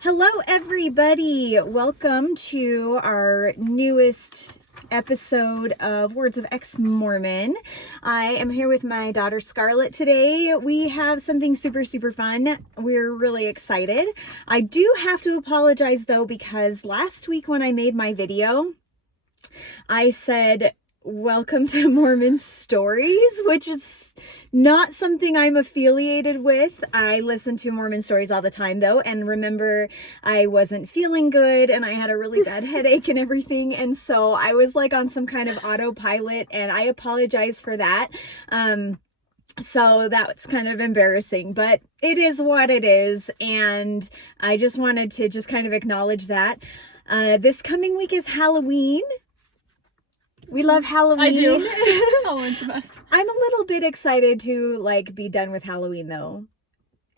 Hello, everybody. Welcome to our newest episode of Words of Ex-Mormon. I am here with my daughter Scarlet today. We have something super fun. We're really excited. I do have to apologize though, because last week when I made my video, I said, welcome to Mormon Stories, which is not something I'm affiliated with. I listen to Mormon Stories all the time though, and remember I wasn't feeling good and I had a really bad headache and everything, and so I was like on some kind of autopilot, and I apologize for that. So that's kind of embarrassing, but it is what it is, and I just wanted to just kind of acknowledge that. This coming week is Halloween. We love Halloween. I do. Halloween's the best. I'm a little bit excited to like be done with Halloween though,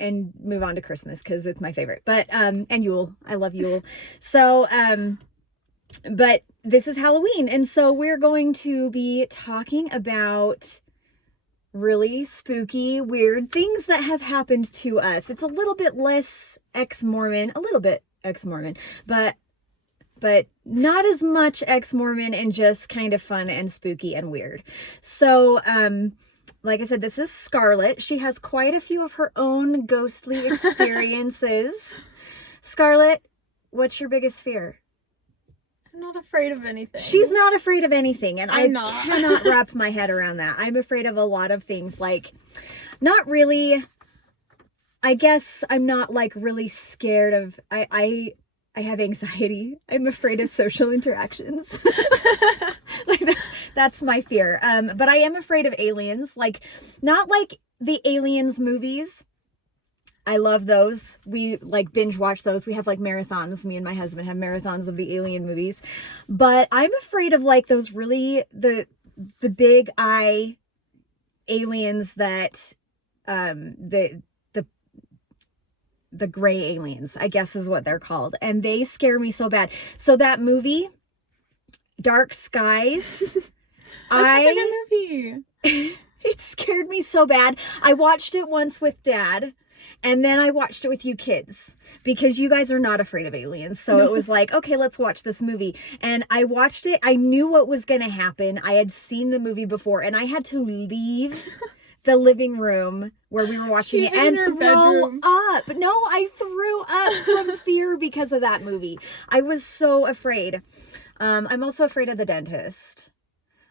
and move on to Christmas because it's my favorite. But and Yule, I love Yule. So but this is Halloween, and so we're going to be talking about really spooky, weird things that have happened to us. It's a little bit less ex-Mormon, but not as much ex-Mormon, and just kind of fun and spooky and weird. So, like I said, this is Scarlet. She has quite a few of her own ghostly experiences. Scarlet, what's your biggest fear? I'm not afraid of anything. She's not afraid of anything, and I not. cannot wrap my head around that. I'm afraid of a lot of things, like, not really, I guess I'm not like really scared of, I have anxiety. I'm afraid of social interactions. Like that's my fear. But I am afraid of aliens. Like, not like the Aliens movies. I love those. We like binge watch those. We have like marathons. Me and my husband have marathons of the Alien movies. But I'm afraid of like those really the big eye aliens that the gray aliens, I guess is what they're called. And they scare me so bad. So that movie, Dark Skies, That's such a good movie. It scared me so bad. I watched it once with Dad, and then I watched it with you kids, because you guys are not afraid of aliens. So it was like, okay, let's watch this movie. And I watched it. I knew what was going to happen. I had seen the movie before, and I had to leave the living room where we were watching it and throw up. No, I threw up from fear because of that movie. I was so afraid. I'm also afraid of the dentist.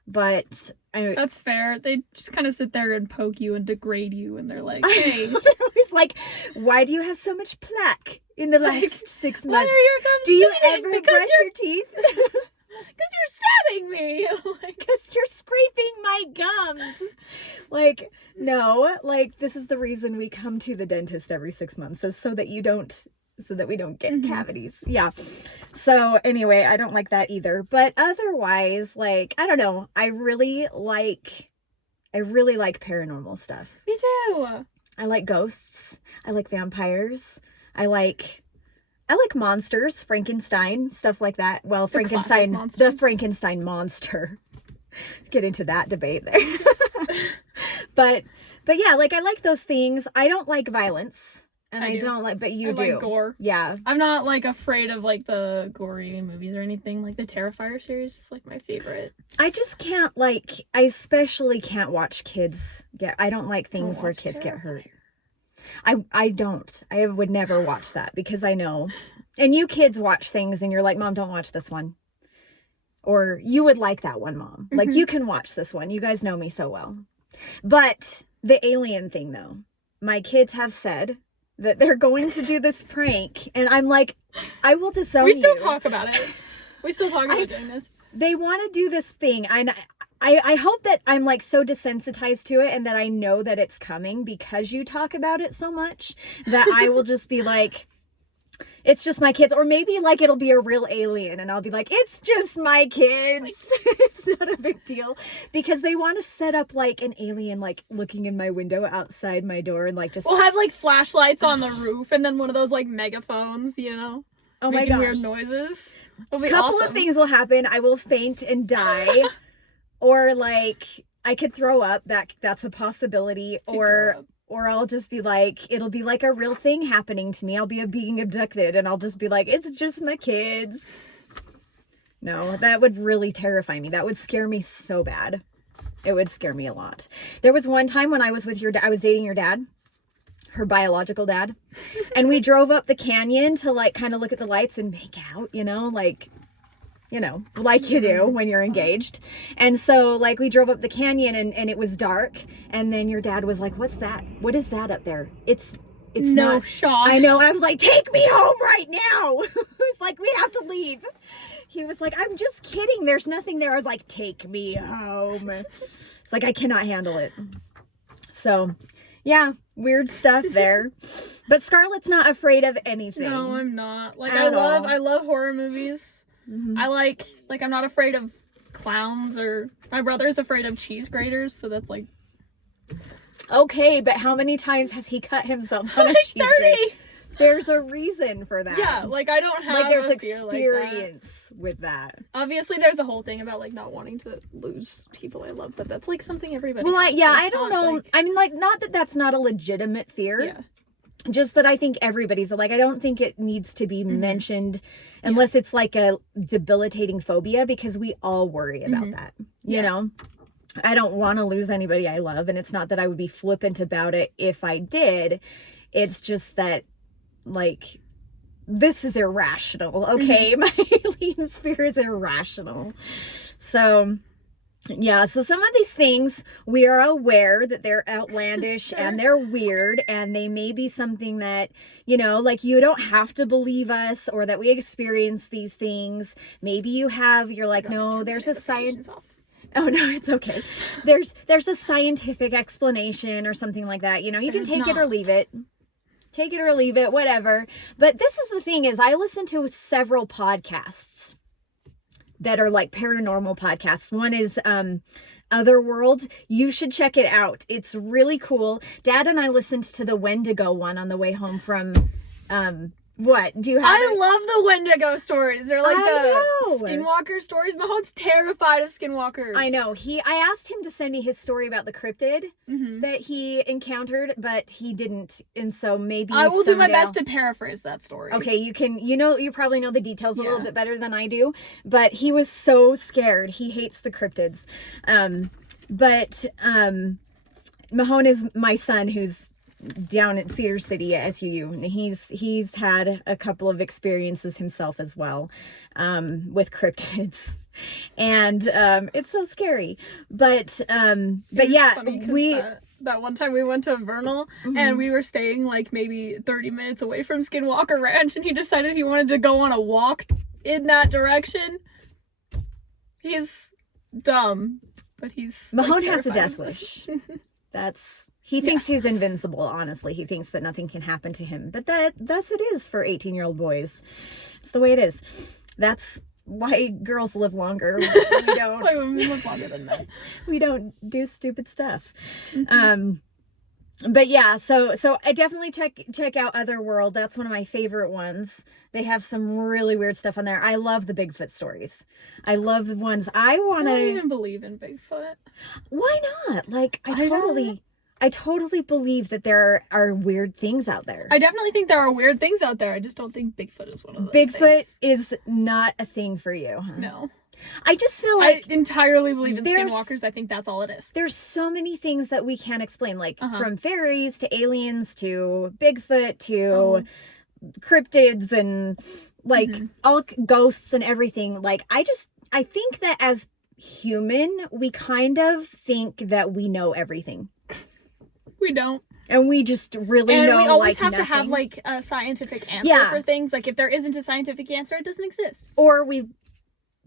But that's fair. They just kind of sit there and poke you and degrade you, and they're like, hey. It's like, why do you have so much plaque in the last 6 months? Why are your gums do you bleeding? ever brush your teeth? Because you're stabbing me. Because you're scraping my gums. Like, no, like, this is the reason we come to the dentist every 6 months, is so that we don't get cavities. Yeah. So anyway, I don't like that either. But otherwise, like, I don't know. I really like paranormal stuff. Me too. I like ghosts. I like vampires. I like monsters, Frankenstein, stuff like that. Well, the Frankenstein monster. Get into that debate there. But yeah, like, I like those things. I don't like violence. And I don't like, but you do. I like gore. Yeah. I'm not like afraid of like the gory movies or anything. Like the Terrifier series is like my favorite. I just can't I especially can't watch kids I don't like things where kids get hurt. I don't. I would never watch that, because I know. And you kids watch things and you're like, Mom, don't watch this one. Or you would like that one, Mom. Like, you can watch this one. You guys know me so well. But the alien thing though, my kids have said that they're going to do this prank, and I'm like, I will disown you. We still talk about it. We still talk about doing this. They want to do this thing, and I hope that I'm like so desensitized to it, and that I know that it's coming because you talk about it so much, that I will just be like, it's just my kids. Or maybe like it'll be a real alien and I'll be like, it's just my kids. It's not a big deal. Because they want to set up like an alien like looking in my window outside my door, and like just... We'll have like flashlights on the roof, and then one of those like megaphones, you know? Oh my making gosh. Weird noises. It'll be a couple awesome. of things will happen. I will faint and die. Or like I could throw up. That's a possibility. or I'll just be like, it'll be like a real thing happening to me. I'll be being abducted and I'll just be like, it's just my kids. No, that would really terrify me. That would scare me so bad. It would scare me a lot. There was one time when I was with I was dating your dad, her biological dad, and we drove up the canyon to like kind of look at the lights and make out, like you do when you're engaged. And so like we drove up the canyon and it was dark, and then your dad was like, what's that? What is that up there? It's no not shot. I know. I was like, take me home right now. It's like, we have to leave. He was like, I'm just kidding. There's nothing there. I was like, take me home. It's like, I cannot handle it. So yeah, weird stuff there. But Scarlett's not afraid of anything. No, I'm not. Like, At all. I love horror movies. I like I'm not afraid of clowns, or my brother's afraid of cheese graters, so that's like... Okay, but how many times has he cut himself on a cheese 30! grater? There's a reason for that. Yeah, like I don't have like there's a fear experience with that. Obviously, there's a whole thing about like not wanting to lose people I love, but that's like something everybody Well, has, so I don't know. like... I mean, like, not that that's not a legitimate fear. Yeah. Just that I think everybody's like, I don't think it needs to be mentioned unless it's like a debilitating phobia, because we all worry about that. You know, I don't want to lose anybody I love. And it's not that I would be flippant about it if I did. It's just that, like, this is irrational. Okay. My alien fear is irrational. So yeah, so some of these things we are aware that they're outlandish and they're weird, and they may be something that, like, you don't have to believe us or that we experience these things. Maybe you're like, no, there's a science. Oh no, it's okay. There's a scientific explanation or something like that. You can take it or leave it. Take it or leave it, whatever. But this is the thing, is I listen to several podcasts that are like paranormal podcasts. One is Otherworld. You should check it out. It's really cool. Dad and I listened to the Wendigo one on the way home from what? Do you have I love the Wendigo stories. They're like the skinwalker stories. Mahon's terrified of skinwalkers. I know. I asked him to send me his story about the cryptid that he encountered, but he didn't. And so maybe I will do my best to paraphrase that story. Okay, you can, you probably know the details a little bit better than I do, but he was so scared. He hates the cryptids. But Mahone is my son, who's down at Cedar City at SUU, and he's had a couple of experiences himself as well with cryptids, and it's so scary. But yeah, that one time we went to Vernal and we were staying like maybe 30 minutes away from Skinwalker Ranch, and he decided he wanted to go on a walk in that direction. He's dumb, but he's Mahone has a death wish. He thinks he's invincible, honestly. He thinks that nothing can happen to him. But thus it is for 18-year-old boys. It's the way it is. That's why girls live longer. We don't. That's why women live longer than men. We don't do stupid stuff. But yeah, so I definitely check out Otherworld. That's one of my favorite ones. They have some really weird stuff on there. I love the Bigfoot stories. I love the ones I don't even believe in Bigfoot. Why not? Like, I totally believe that there are weird things out there. I definitely think there are weird things out there. I just don't think Bigfoot is one of those Bigfoot is not a thing for you, huh? No. I just feel like I entirely believe in skinwalkers. I think that's all it is. There's so many things that we can't explain, like from fairies to aliens to Bigfoot to cryptids and like all ghosts and everything. Like, I think that as human, we kind of think that we know everything. We don't. And we just really know, we always have nothing. to have, like, a scientific answer for things. Like, if there isn't a scientific answer, it doesn't exist. Or we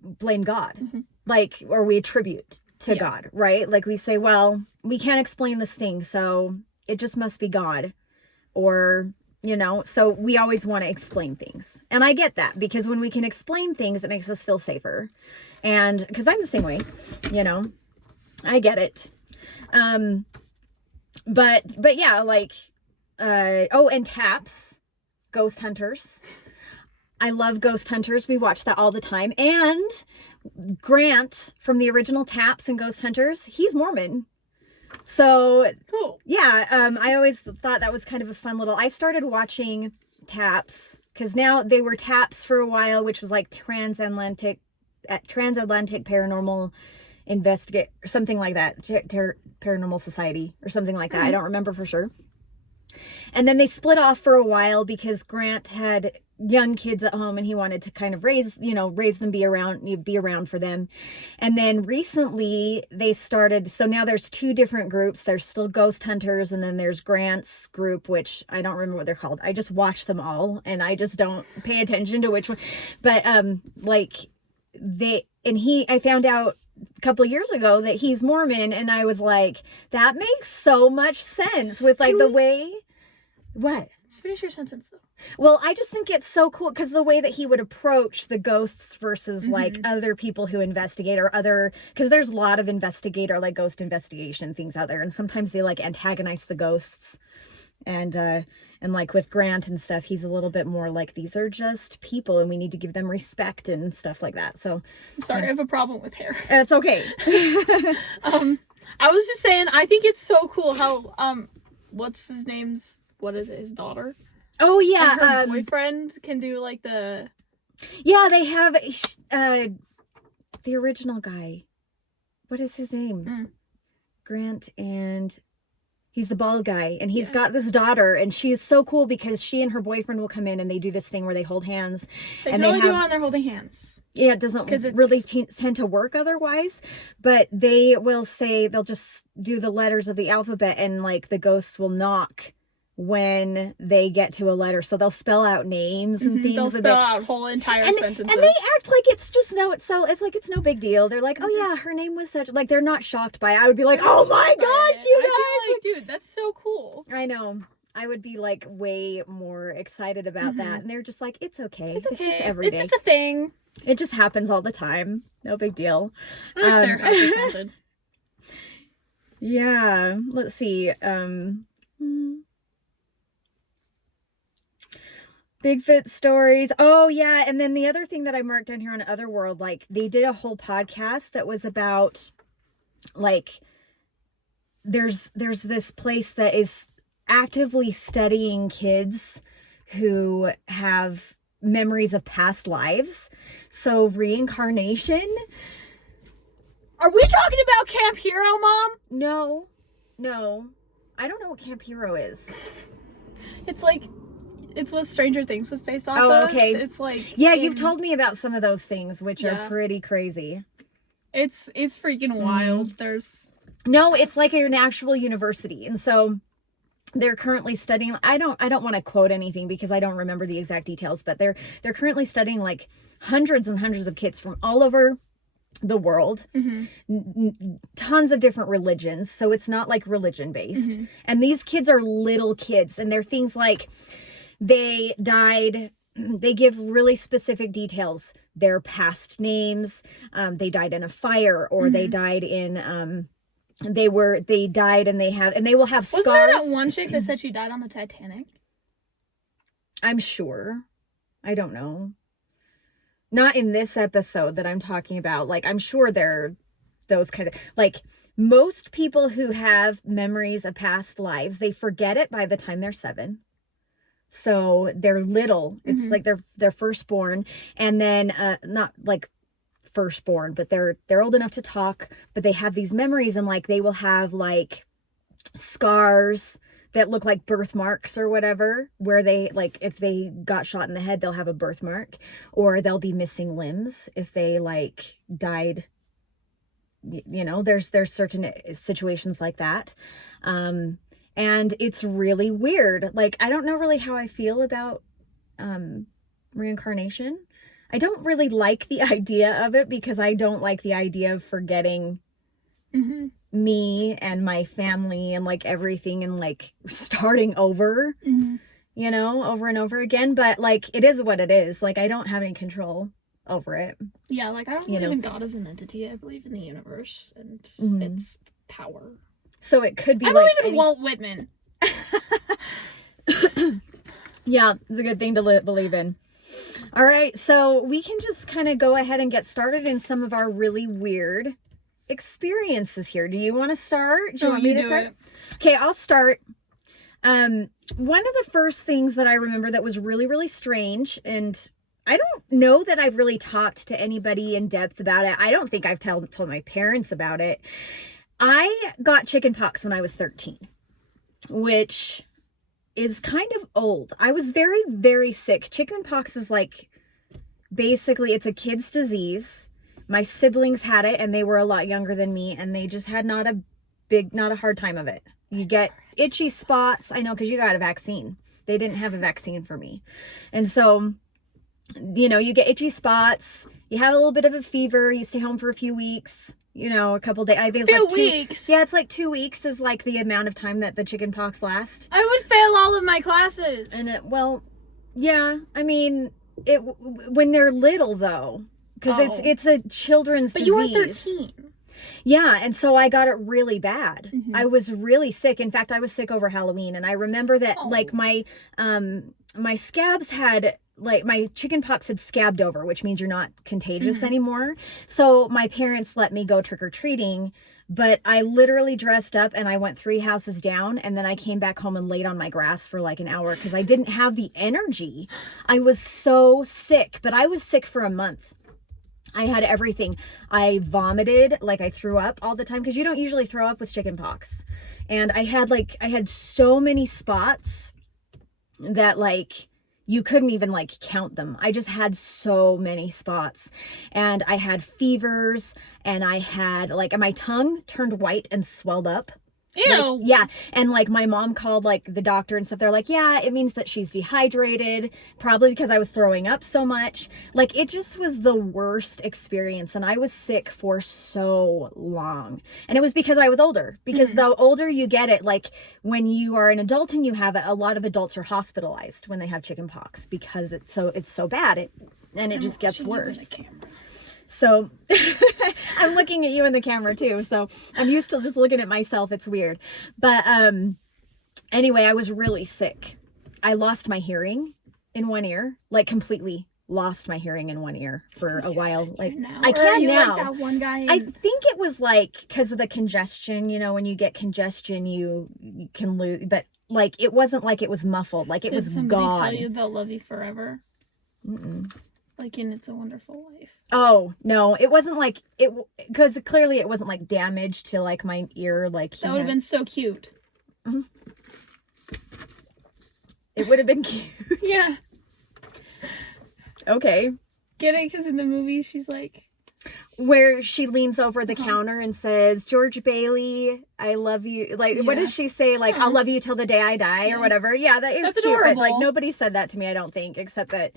blame God. Like, or we attribute to God, right? Like, we say, well, we can't explain this thing, so it just must be God. Or, so we always want to explain things. And I get that, because when we can explain things, it makes us feel safer. And, because I'm the same way, I get it. But yeah, like, and TAPS, Ghost Hunters. I love Ghost Hunters. We watch that all the time. And Grant from the original TAPS and Ghost Hunters, he's Mormon. So Cool. yeah, I always thought that was kind of a fun little. I started watching TAPS because now they were TAPS for a while, which was like transatlantic paranormal investigate, something like that, paranormal society or something like that. I don't remember for sure. And then they split off for a while because Grant had young kids at home and he wanted to kind of raise them, be around for them. And then recently they started, so now there's two different groups. There's still Ghost Hunters, and then there's Grant's group, which I don't remember what they're called. I just watch them all and I just don't pay attention to which one. But I found out a couple of years ago that he's Mormon, and I was like, that makes so much sense with like the way. What? Let's finish your sentence though. Well, I just think it's so cool because the way that he would approach the ghosts versus like other people who investigate because there's a lot of ghost investigation things out there, and sometimes they like antagonize the ghosts, and like with Grant and stuff, he's a little bit more like, these are just people and we need to give them respect and stuff like that. So I'm sorry, I have a problem with hair. It's okay. I was just saying, I think it's so cool how what's his name's, what is it, his daughter? Oh yeah, and her boyfriend can do like the. Yeah, they have the original guy. What is his name? Grant, and he's the bald guy, and he's got this daughter, and she's so cool because she and her boyfriend will come in and they do this thing where they hold hands. They can only do it when they're holding hands. Yeah, it doesn't really tend to work otherwise, but they will say, they'll just do the letters of the alphabet, and like the ghosts will knock when they get to a letter, so they'll spell out names and things. They'll spell out whole entire sentences, and they act like it's just it's no big deal. They're like, oh yeah, her name was such, like they're not shocked by it. I would be like, oh my gosh, you guys, like, dude, that's so cool. I know. I would be like way more excited about that, and they're just like, it's okay. It's just every day. It's just a thing. It just happens all the time. No big deal. Their house is haunted. Yeah. Let's see. Bigfoot stories. Oh yeah, and then the other thing that I marked down here on Otherworld, like they did a whole podcast that was about, like, there's this place that is actively studying kids who have memories of past lives. So reincarnation. Are we talking about Camp Hero, Mom? No. I don't know what Camp Hero is. It's what Stranger Things was based off of. Oh, okay. It's like... Yeah, you've told me about some of those things, which are pretty crazy. It's freaking wild. No, it's like an actual university. And so they're currently studying... I don't want to quote anything because I don't remember the exact details, but they're currently studying like hundreds and hundreds of kids from all over the world, tons of different religions. So it's not like religion based. And these kids are little kids, and they're things like... They give really specific details, their past names, they died in a fire, or they died in, they died and they will have scars. Wasn't there that one chick that said she died on the Titanic? I'm sure. I don't know. Not in this episode that I'm talking about. Like, I'm sure they're those kind of, like, most people who have memories of past lives, they forget it by the time they're 7. So they're little. It's like they're firstborn, and then not like firstborn, but they're old enough to talk, but they have these memories, and like they will have like scars that look like birthmarks or whatever, where they, like, if they got shot in the head, they'll have a birthmark, or they'll be missing limbs if they like died. You know, there's certain situations like that. And it's really weird. Like, I don't know really how I feel about reincarnation. I don't really like the idea of it because I don't like the idea of forgetting me and my family and like everything and like starting over, you know, over and over again. But like, it is what it is. Like, I don't have any control over it. Yeah, like, I don't believe in God as an entity. I believe in the universe and its power. So it could be. I believe in Walt Whitman. Yeah, it's a good thing to believe in. All right, so we can just kind of go ahead and get started in some of our really weird experiences here. Do you want to start? Do you Oh, want me you to do start? it. Okay, I'll start. One of the first things that I remember that was really, really strange, and I don't know that I've really talked to anybody in depth about it. I don't think I've told my parents about it. I got chicken pox when I was 13, which is kind of old. I was very, very sick. Chicken pox is like, basically, it's a kid's disease. My siblings had it, and they were a lot younger than me, and they just had not a hard time of it. You get itchy spots. I know, because you got a vaccine. They didn't have a vaccine for me. And so, you know, you get itchy spots. You have a little bit of a fever. You stay home for a few weeks. You know, a couple days. I think it's like 2 weeks. Yeah, it's like 2 weeks is like the amount of time that the chicken pox lasts. I would fail all of my classes. And well, yeah. I mean, when they're little though, because it's a children's disease. But you were 13. Yeah, and so I got it really bad. Mm-hmm. I was really sick. In fact, I was sick over Halloween, and I remember that like my scabs had, like, my chicken pox had scabbed over, which means you're not contagious anymore. So my parents let me go trick-or-treating, but I literally dressed up and I went 3 houses down, and then I came back home and laid on my grass for like an hour because I didn't have the energy. I was so sick, but I was sick for a month. I had everything. I vomited, like I threw up all the time, because you don't usually throw up with chicken pox. And I had so many spots that like you couldn't even like count them. I just had so many spots, and I had fevers, and I had like, my tongue turned white and swelled up. Ew. Like, yeah. And like my mom called like the doctor and stuff. They're like, yeah, it means that she's dehydrated, probably because I was throwing up so much. Like, it just was the worst experience. And I was sick for so long. And it was because I was older, because the older you get it, like when you are an adult and you have it, a lot of adults are hospitalized when they have chicken pox because it's so bad. And it just gets worse. So I'm looking at you in the camera too. So I'm used to just looking at myself. It's weird. But anyway, I was really sick. I lost my hearing in one ear, like completely lost my hearing in one ear for a while. Like I can now. Like that one guy I think it was like because of the congestion, you know, when you get congestion, you can lose, but like it wasn't like it was muffled. Like it was gone. Did somebody tell you they'll love you forever? Mm-mm. Like in It's a Wonderful Life. Oh, no, it wasn't like it, because clearly it wasn't like damage to like my ear. Like that would have been so cute. Mm-hmm. It would have been cute. Yeah. Okay. Get it? Because in the movie, she's like, where she leans over the counter and says, George Bailey, I love you. Like, what does she say? Like, I'll love you till the day I die or whatever. Yeah, that is That's cute. adorable. But like, nobody said that to me, I don't think, except that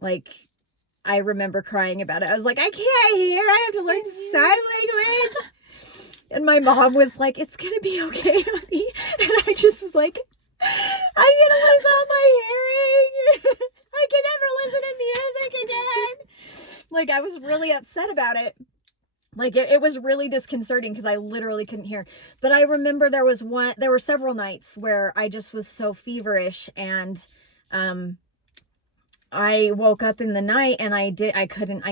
like, I remember crying about it. I was like, I can't hear. I have to learn sign language. And my mom was like, it's going to be okay, honey. And I just was like, I'm going to lose all my hearing. I can never listen to music again. Like, I was really upset about it. Like, it was really disconcerting because I literally couldn't hear. But I remember there were several nights where I just was so feverish, and I woke up in the night and I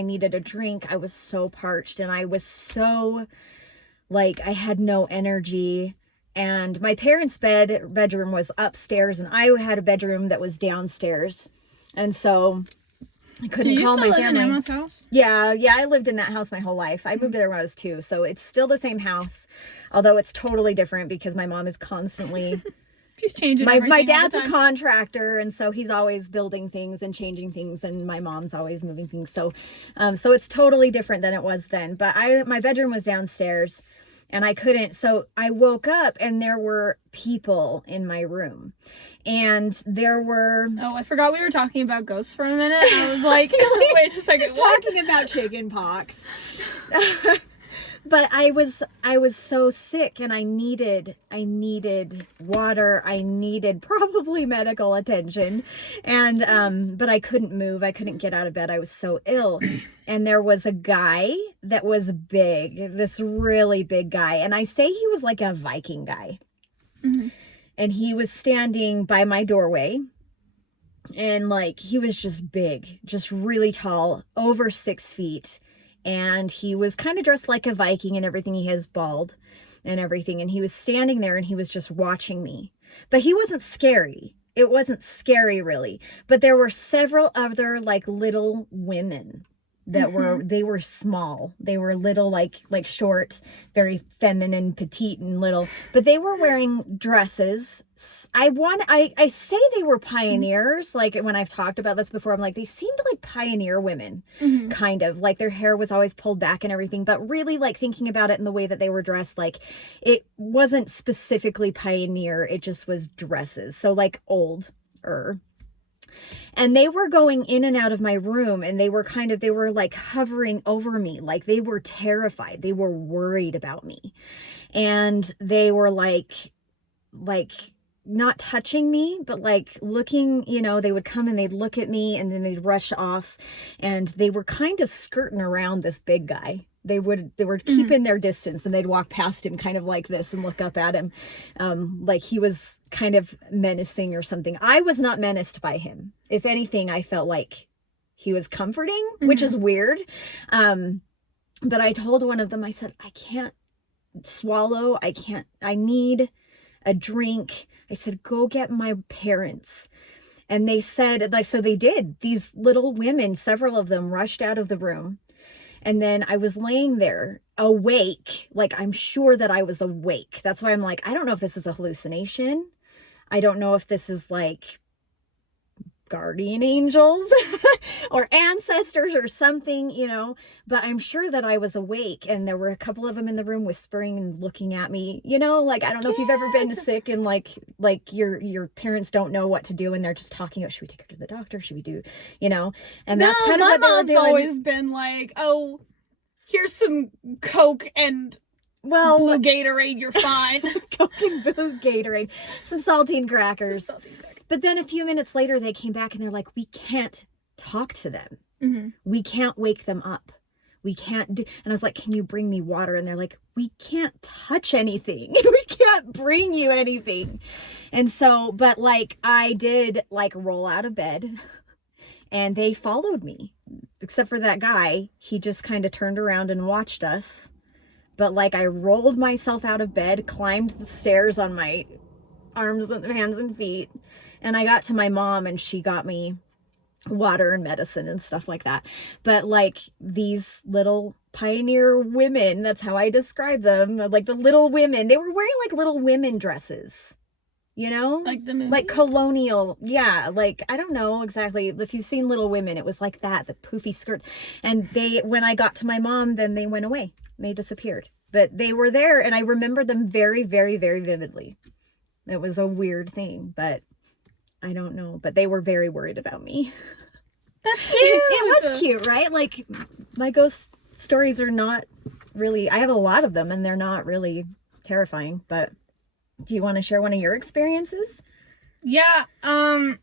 needed a drink. I was so parched, and I was so, like, I had no energy. And my parents' bedroom was upstairs, and I had a bedroom that was downstairs. And so I couldn't call my family. Do you still live in Emma's house? Yeah, I lived in that house my whole life. I moved there when I was 2, so it's still the same house, although it's totally different because my mom is constantly... She's changing my dad's a contractor, and so he's always building things and changing things, and my mom's always moving things. So it's totally different than it was then. But my bedroom was downstairs, and I couldn't. So I woke up, and there were people in my room, and there were. Oh, I forgot we were talking about ghosts for a minute. I was like, wait a second, just talking about chicken pox. But I was so sick, and I needed water. I needed probably medical attention, and but I couldn't move. I couldn't get out of bed. I was so ill. And there was a guy that was big, this really big guy, and I say he was like a Viking guy. Mm-hmm. And he was standing by my doorway, and like he was just big, just really tall, over 6 feet. and he was kind of dressed like a Viking and everything. He has bald and everything, and he was standing there and he was just watching me. But he wasn't scary. It wasn't scary really. But there were several other like little women that they were small. They were little, like short, very feminine, petite and little, but they were wearing dresses. I say they were pioneers. Like when I've talked about this before, I'm like, they seemed like pioneer women, kind of like their hair was always pulled back and everything, but really like thinking about it in the way that they were dressed, like it wasn't specifically pioneer. It just was dresses. So like older. And they were going in and out of my room, and they were like hovering over me. Like they were terrified. They were worried about me. And they were like not touching me, but like looking, they would come and they'd look at me and then they'd rush off, and they were kind of skirting around this big guy. They were keeping their distance, and they'd walk past him kind of like this and look up at him. Like he was kind of menacing or something. I was not menaced by him. If anything, I felt like he was comforting, which is weird. But I told one of them, I said, I can't swallow. I need a drink. I said, go get my parents. And they said, like, so they did. These little women, several of them rushed out of the room. And then I was laying there awake, like I'm sure that I was awake. That's why I'm like, I don't know if this is a hallucination. I don't know if this is like guardian angels or ancestors or something, but I'm sure that I was awake, and there were a couple of them in the room whispering and looking at me, like, I don't know if you've ever been sick and like your parents don't know what to do, and they're just talking about, should we take her to the doctor? Should we do, and that's kind of what they were doing. My mom's always been like, oh, here's some Coke and blue Gatorade, you're fine. Coke and blue Gatorade, some saltine crackers. But then a few minutes later, they came back and they're like, we can't talk to them. We can't wake them up. We can't do. And I was like, can you bring me water? And they're like, we can't touch anything. We can't bring you anything. And so, but like I did like roll out of bed, and they followed me, except for that guy. He just kind of turned around and watched us. But like I rolled myself out of bed, climbed the stairs on my arms and hands and feet. And I got to my mom, and she got me water and medicine and stuff like that. But like these little pioneer women, that's how I describe them. Like the little women, they were wearing like little women dresses, like the movie? Like colonial. Yeah. Like, I don't know exactly if you've seen Little Women, it was like that, the poofy skirt. And when I got to my mom, then they went away. They disappeared, but they were there. And I remember them very, very, very vividly. It was a weird thing, but I don't know, but they were very worried about me. That's cute. It was cute, right? Like my ghost stories are not really, I have a lot of them and they're not really terrifying, but do you want to share one of your experiences? Yeah. I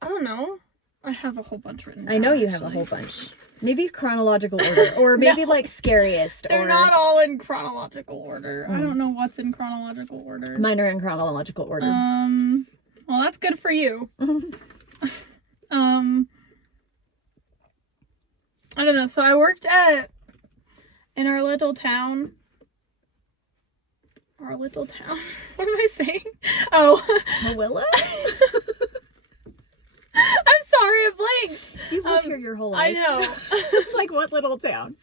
don't know. I have a whole bunch written down. I know you have a whole bunch. Maybe chronological order, or maybe like scariest. They're not all in chronological order. I don't know what's in chronological order. Mine are in chronological order. Well, that's good for you. I don't know. So I worked in our little town. Our little town. What am I saying? Oh. Tooele? I'm sorry, I blanked. You've lived here your whole life. I know. Like what little town?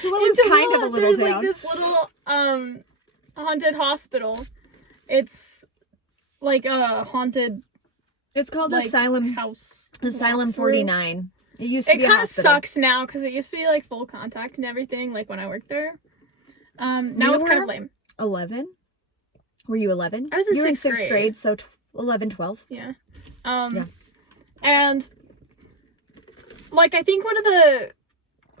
Tooele's kind of a little town. There's like this little haunted hospital. It's like a haunted. It's called like, Asylum House. Asylum 49. It used to be a hospital. It kind of sucks now because it used to be like full contact and everything. Like when I worked there. Now it's kind of lame. 11. Were you 11? I was in you were in sixth sixth grade, so 11, 12. Yeah. Yeah. And like I think one of the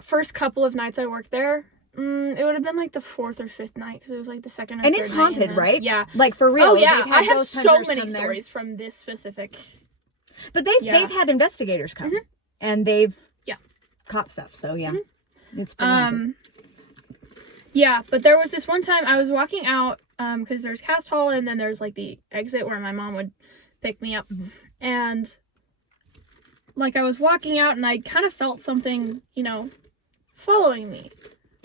first couple of nights I worked there, it would have been like the fourth or fifth night because it was like the second or and third it's haunted, night, right? Yeah. Like for real. Oh yeah, I have ghost so hunters many come there. stories from this specific. But they've had investigators come and they've caught stuff. So yeah, it's pretty haunted. Yeah, but there was this one time I was walking out because there's cast hall and then there's like the exit where my mom would pick me up, and like I was walking out and I kind of felt something, following me.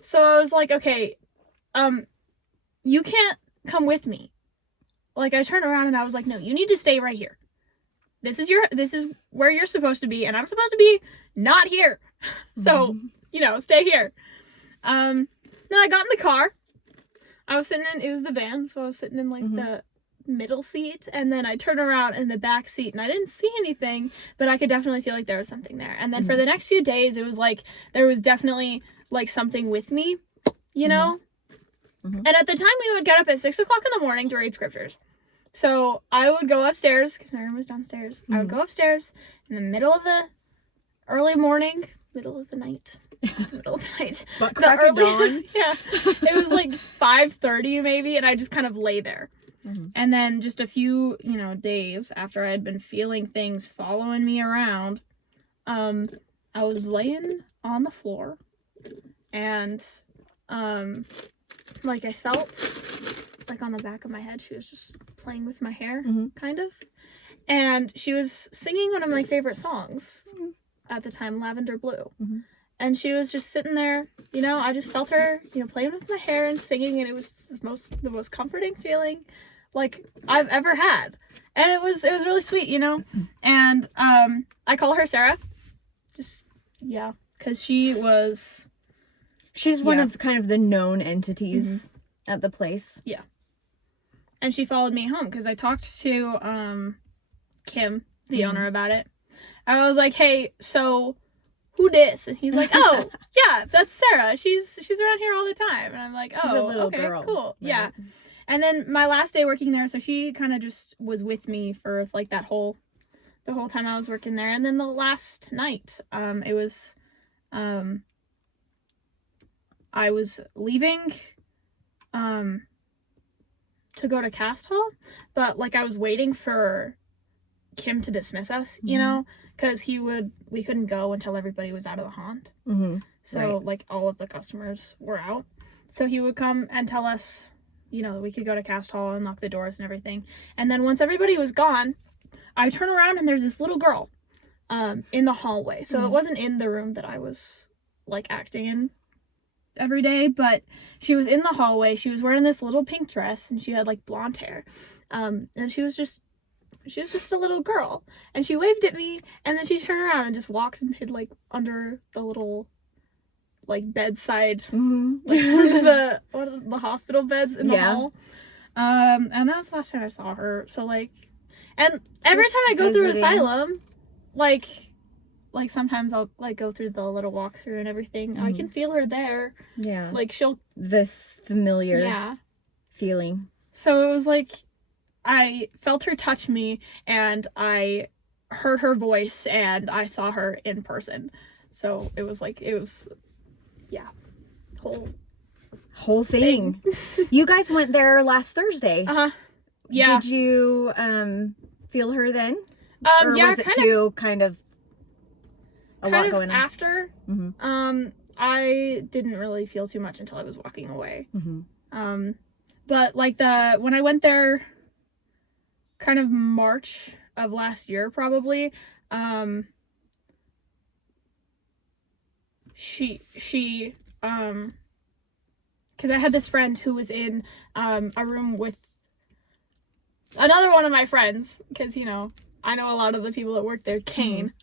So I was like, okay, you can't come with me. Like, I turned around and I was like, no, you need to stay right here. This is where you're supposed to be, and I'm supposed to be not here. So, stay here. Then I got in the car. I was sitting in, it was the van, so I was sitting in, like, the middle seat, and then I turned around in the back seat, and I didn't see anything, but I could definitely feel like there was something there. And then for the next few days, it was like, there was definitely, like, something with me, you know? And at the time, we would get up at 6 o'clock in the morning to read scriptures. So I would go upstairs, because my room was downstairs. I would go upstairs in the middle of the early morning, middle of the night. But crack of dawn. Yeah. It was like 5:30 maybe, and I just kind of lay there. And then just a few, days after I had been feeling things following me around, I was laying on the floor, and like I felt like on the back of my head she was just playing with my hair, kind of, and she was singing one of my favorite songs at the time, Lavender Blue. And she was just sitting there, I just felt her, playing with my hair and singing, and it was the most comforting feeling like I've ever had. And it was really sweet, And I call her Sarah. Just, yeah, because she's one of kind of the known entities at the place. Yeah. And she followed me home because I talked to Kim, the owner, about it. I was like, hey, so who dis? And he's like, oh, yeah, that's Sarah. She's around here all the time. And I'm like, oh, she's a little okay, girl, cool. Right? Yeah. And then my last day working there, so she kind of just was with me for like the whole time I was working there. And then the last night, it was, I was leaving, to go to cast hall, but like I was waiting for Kim to dismiss us, because we couldn't go until everybody was out of the haunt. So like all of the customers were out. So he would come and tell us, that we could go to cast hall and lock the doors and everything. And then once everybody was gone, I turn around and there's this little girl in the hallway. So it wasn't in the room that I was like acting in every day, but she was in the hallway. She was wearing this little pink dress and she had like blonde hair. And she was just a little girl, and she waved at me, and then she turned around and just walked and hid like under the little like bedside, like one of the hospital beds in the hall. And that was the last time I saw her. So like, and every time I go through asylum, like sometimes I'll like go through the little walkthrough and everything. I can feel her there. Yeah. Like this familiar feeling. So it was like, I felt her touch me, and I heard her voice, and I saw her in person. So it was, whole thing. You guys went there last Thursday. Yeah. Did you feel her then? Or yeah, was it kind of a lot going on? After. I didn't really feel too much until I was walking away. But like when I went there, kind of March of last year, probably, she because I had this friend who was in a room with another one of my friends, because I know a lot of the people that work there. Kane,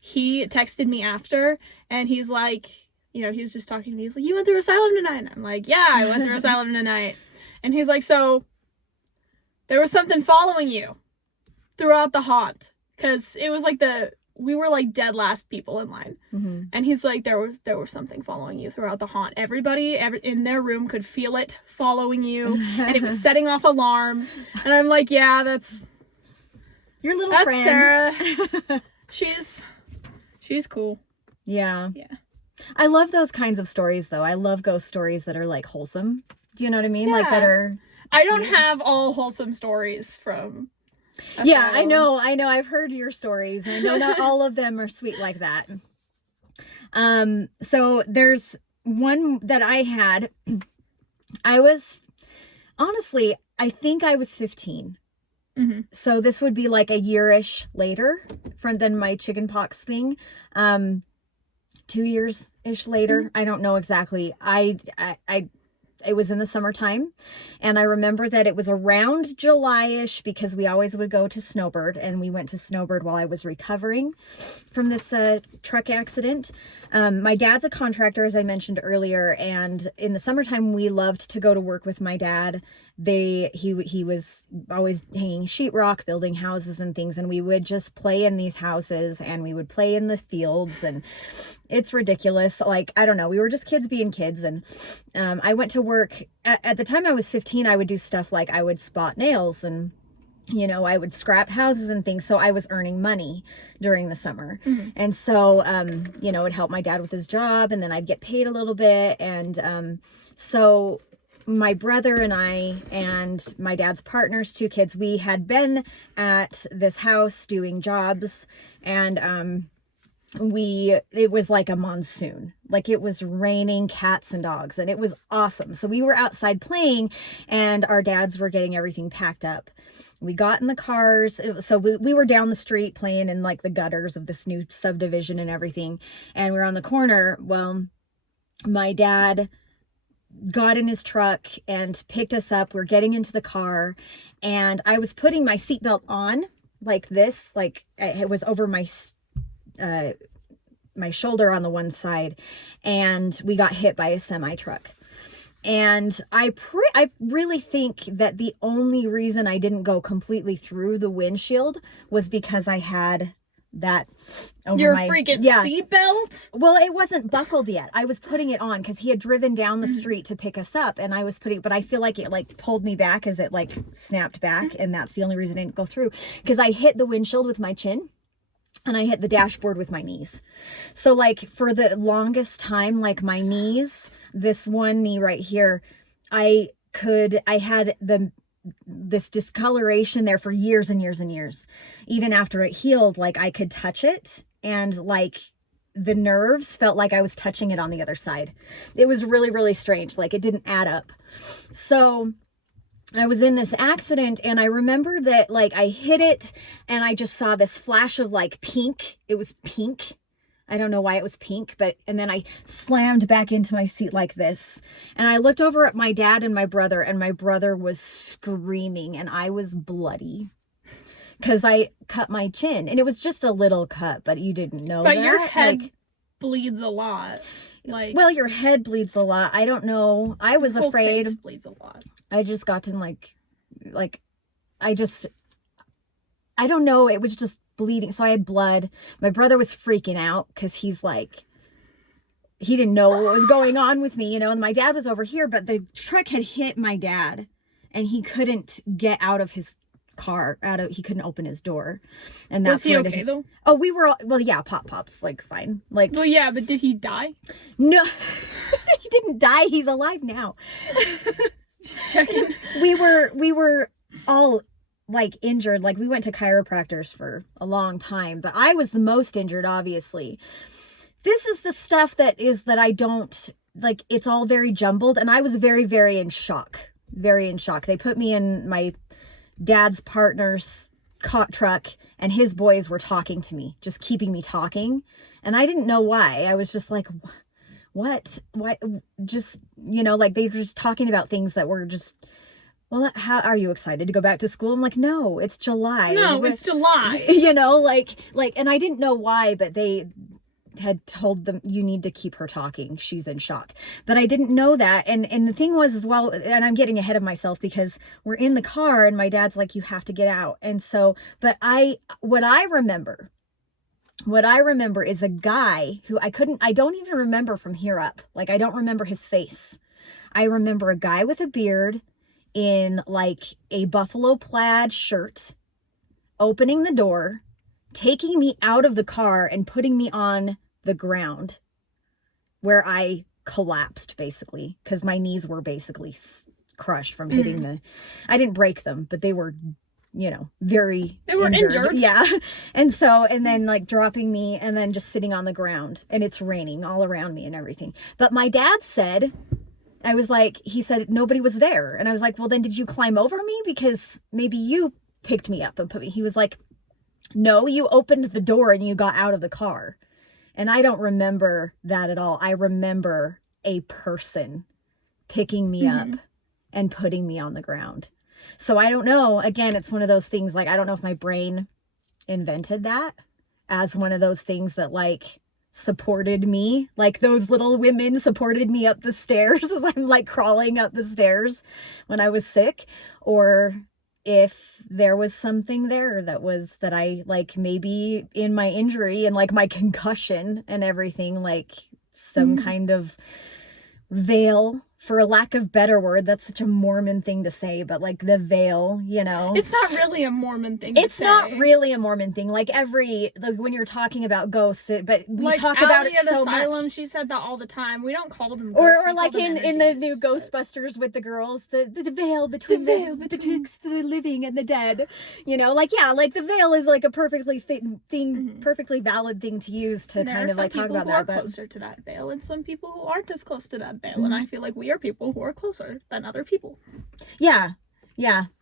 he texted me after, and he's like, he was just talking to me, he's like, you went through asylum tonight? And I'm like, yeah, I went through asylum tonight. And he's like, so there was something following you throughout the haunt, because it was like we were like dead last people in line. And he's like, there was something following you throughout the haunt. Everybody in their room could feel it following you, and it was setting off alarms. And I'm like, yeah, that's your little friend. Sarah. She's cool. Yeah. I love those kinds of stories, though. I love ghost stories that are like wholesome. Do you know what I mean? Like that are. I don't have all wholesome stories from asylum. Yeah, I know. I've heard your stories. I know not all of them are sweet like that. So there's one that I had. I think I was 15. So this would be like a year-ish later than my chickenpox thing. 2 years-ish later. I don't know exactly. It was in the summertime, and I remember that it was around July-ish because we always would go to Snowbird, and we went to Snowbird while I was recovering from this truck accident. My dad's a contractor, as I mentioned earlier, and in the summertime we loved to go to work with my dad. He was always hanging sheetrock, building houses and things, and we would just play in these houses, and we would play in the fields, and it's ridiculous. Like, I don't know, we were just kids being kids. And I went to work at the time I was 15. I would do stuff like I would spot nails, and I would scrap houses and things. So I was earning money during the summer. And so, it would help my dad with his job, and then I'd get paid a little bit. And so my brother and I and my dad's partner's 2 kids, we had been at this house doing jobs, and it was like a monsoon. Like, it was raining cats and dogs, and it was awesome. So we were outside playing, and our dads were getting everything packed up. We got in the cars. So we were down the street playing in like the gutters of this new subdivision and everything. And we were on the corner. Well, my dad got in his truck and picked us up. We're getting into the car, and I was putting my seatbelt on like this, like it was over my shoulder on the one side, and we got hit by a semi truck. And I really think that the only reason I didn't go completely through the windshield was because I had that over your my freaking seatbelt. Well, it wasn't buckled yet. I was putting it on because he had driven down the street to pick us up, and I was but I feel like it like pulled me back as it like snapped back, and that's the only reason I didn't go through, because I hit the windshield with my chin, and I hit the dashboard with my knees. So like for the longest time, like my knees, this one knee right here, I had this discoloration there for years and years and years. Even after it healed, like I could touch it, and like the nerves felt like I was touching it on the other side. It was really, really strange. Like, it didn't add up. So I was in this accident, and I remember that like I hit it, and I just saw this flash of like pink. It was pink. I don't know why it was pink, and then I slammed back into my seat like this. And I looked over at my dad and my brother was screaming, and I was bloody because I cut my chin, and it was just a little cut, but you didn't know that. But your head bleeds a lot. Like, well, your head bleeds a lot. I don't know. I was afraid. Face bleeds a lot. I just got to I don't know. It was just bleeding. So I had blood. My brother was freaking out because he's like, he didn't know what was going on with me, and my dad was over here, but the truck had hit my dad, and he couldn't get out of his car, he couldn't open his door. And that's was he okay though? Oh, we were well, yeah, pop's like fine. Like, well, yeah, but did he die? No. He didn't die. He's alive now. Just checking. We were all like injured. Like, we went to chiropractors for a long time, but I was the most injured, obviously. This is the stuff that I don't like. It's all very jumbled, and I was very, very in shock. Very in shock. They put me in my dad's partner's truck, and his boys were talking to me, just keeping me talking, and I didn't know why. I was just like, what? Why? Just, like, they were just talking about things that were just, well, how are you excited to go back to school? I'm like, no, it's July. No, it's July. And I didn't know why, but they had told them, you need to keep her talking. She's in shock. But I didn't know that. And the thing was as well, and I'm getting ahead of myself because we're in the car and my dad's like, you have to get out. And so, but what I remember is a guy who I don't even remember from here up. Like, I don't remember his face. I remember a guy with a beard in like a buffalo plaid shirt, opening the door, taking me out of the car and putting me on the ground where I collapsed, basically, because my knees were basically crushed from hitting I didn't break them, but they were, very They were injured. Yeah. And then like dropping me and then just sitting on the ground, and it's raining all around me and everything. But my dad said, he said nobody was there. And I was like, well, then did you climb over me? Because maybe you picked me up and put me. He was like, no, you opened the door and you got out of the car. And I don't remember that at all. I remember a person picking me up and putting me on the ground. So I don't know. Again, it's one of those things, like, I don't know if my brain invented that as one of those things that, like, supported me. Like, those little women supported me up the stairs as I'm, like, crawling up the stairs when I was sick. Or if there was something there that I, like, maybe in my injury and, like, my concussion and everything, like, some kind of veil, for a lack of better word. That's such a Mormon thing to say, but, like, the veil, you know. It's not really a Mormon thing to say. It's not really a Mormon thing. Like, when you're talking about ghosts, but we like, talk about Allie it so Asylum, much. she said that all the time. We don't call them ghosts. Or like in the new Ghostbusters with the girls, the veil between betwixt the living and the dead. You know, like, yeah, like, the veil is, like, a perfectly perfectly valid thing to use to kind of, like, talk about that. But there are closer to that veil, and some people who aren't as close to that veil. And I feel like we are people who are closer than other people. Yeah.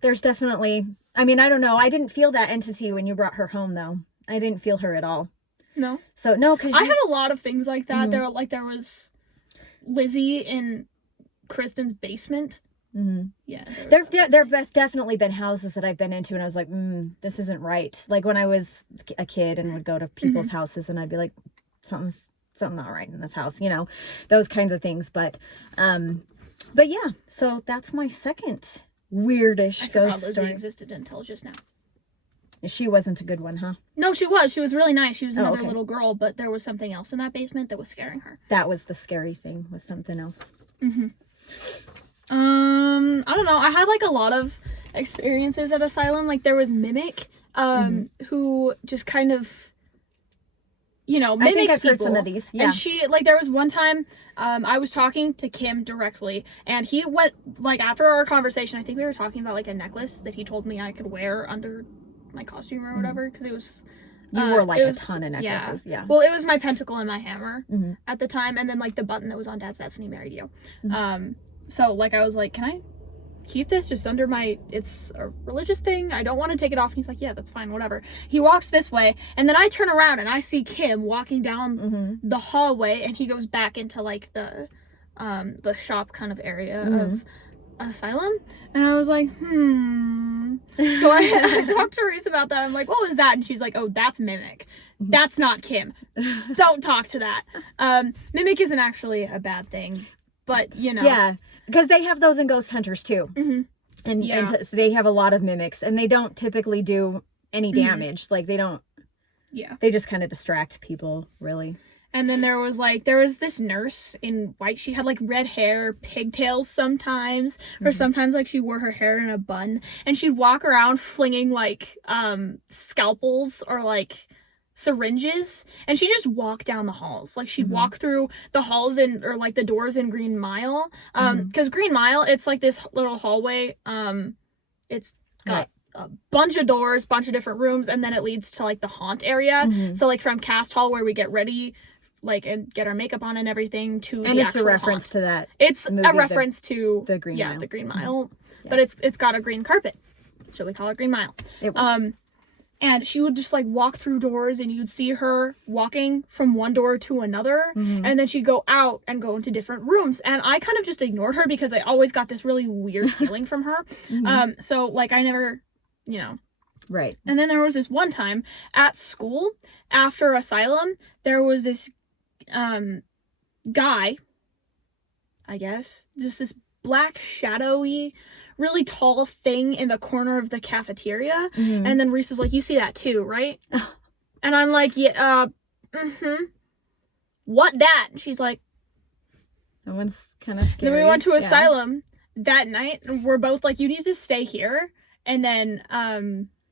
There's definitely. I mean, I don't know. I didn't feel that entity when you brought her home, though. I didn't feel her at all. No. So no, because I have a lot of things like that. There was Lizzie in Kristen's basement. Yeah. There definitely been houses that I've been into and I was like, this isn't right. Like, when I was a kid and would go to people's houses and I'd be like, something's not right in this house, you know, those kinds of things. But yeah, so that's my second weirdish ghost Lizzie story. Existed until just now. She wasn't a good one, huh? No, she was. She was really nice. She was another okay. little girl, but there was something else in that basement that was scaring her. That was the scary thing, was something else. I don't know. I had, like, a lot of experiences at Asylum. Like, there was Mimic, who just kind of, you know, mimics I think I've people. heard some of these. Yeah. And she, like, there was one time, I was talking to Kim directly, and he went, like, after our conversation, I think we were talking about, like, a necklace that he told me I could wear under my costume or whatever, because it was... You wore, like, a ton of necklaces, yeah. Well, it was my pentacle and my hammer at the time, and then, like, the button that was on Dad's vest when he married you. So, like, I was like, can I keep this just under my... It's a religious thing. I don't want to take it off. And he's like, yeah, that's fine, whatever. He walks this way, and then I turn around, and I see Kim walking down the hallway, and he goes back into, like, the shop kind of area of Asylum, and I was like, So I talked to Reese about that. I'm like, what was that? And she's like, oh, that's Mimic. That's not Kim. Don't talk to that. Mimic isn't actually a bad thing, but, you know. Yeah, because they have those in Ghost Hunters, too. So they have a lot of mimics, and they don't typically do any damage. Like, they don't... Yeah. They just kind of distract people, really. And then there was this nurse in white. She had, like, red hair, pigtails sometimes, or sometimes, like, she wore her hair in a bun, and she'd walk around flinging, like, scalpels or, like, syringes, and she'd just walk down the halls. Like, she'd walk through the halls or, like, the doors in Green Mile, because Green Mile, it's, like, this little hallway, it's got a bunch of doors, bunch of different rooms, and then it leads to, like, the haunt area. So, like, from Cast Hall, where we get ready, like, and get our makeup on and everything, to and the it's a reference haunt. to that. It's movie, a reference to the Green Mile. the Green Mile, but it's got a green carpet, so we call it Green Mile. It was. And she would just, like, walk through doors, and you'd see her walking from one door to another, and then she'd go out and go into different rooms, and I kind of just ignored her because I always got this really weird feeling from her. So, like, I never, you know. Right. And then there was this one time at school after Asylum, there was this guy, I guess, just this black shadowy, really tall thing in the corner of the cafeteria. And then Reese is like, you see that too, right? And I'm like, yeah, what that? And she's like, that one's kind of scary. then we went to Asylum that night, and we're both like, you need to stay here, and then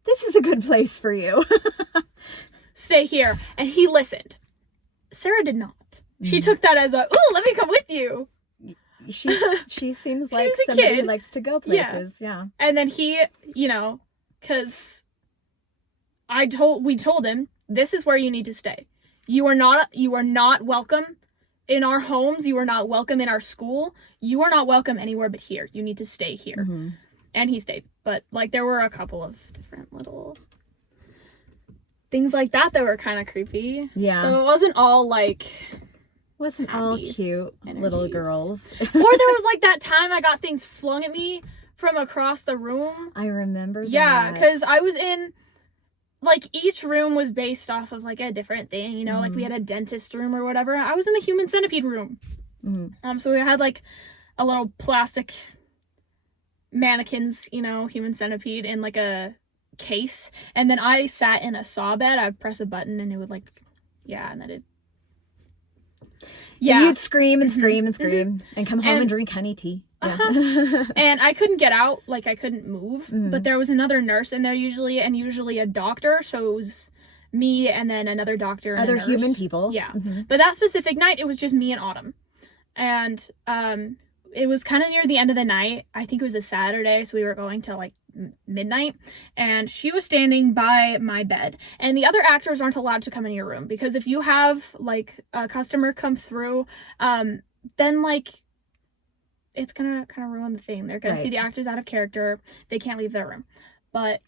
this is a good place for you. stay here. And he listened. Sarah did not. She took that as a, ooh, let me come with you. She seems like She's a somebody kid. who likes to go places. Yeah. And then he, you know, because we told him, this is where you need to stay. You are not welcome in our homes. You are not welcome in our school. You are not welcome anywhere but here. You need to stay here. And he stayed. But, like, there were a couple of different little things like that were kind of creepy. Yeah. So it wasn't all like wasn't all happy cute little energies. girls. Or there was like that time I got things flung at me from across the room. I remember that. Yeah, because I was in, like, each room was based off of like a different thing, you know, like we had a dentist room or whatever. I was in the human centipede room. So we had like a little plastic mannequins, you know, human centipede in like a case, and then I sat in a saw bed. I'd press a button and it would like, and then it, and you'd scream and scream and scream and come home and drink honey tea. And I couldn't get out, like I couldn't move, but there was another nurse in there usually a doctor, so it was me and then another doctor and other a nurse. human people. But that specific night it was just me and Autumn, and it was kind of near the end of the night. I think it was a Saturday, so we were going to like midnight, and she was standing by my bed, and the other actors aren't allowed to come in your room, because if you have like a customer come through, then like it's gonna kind of ruin the thing. They're gonna see the actors out of character. They can't leave their room. But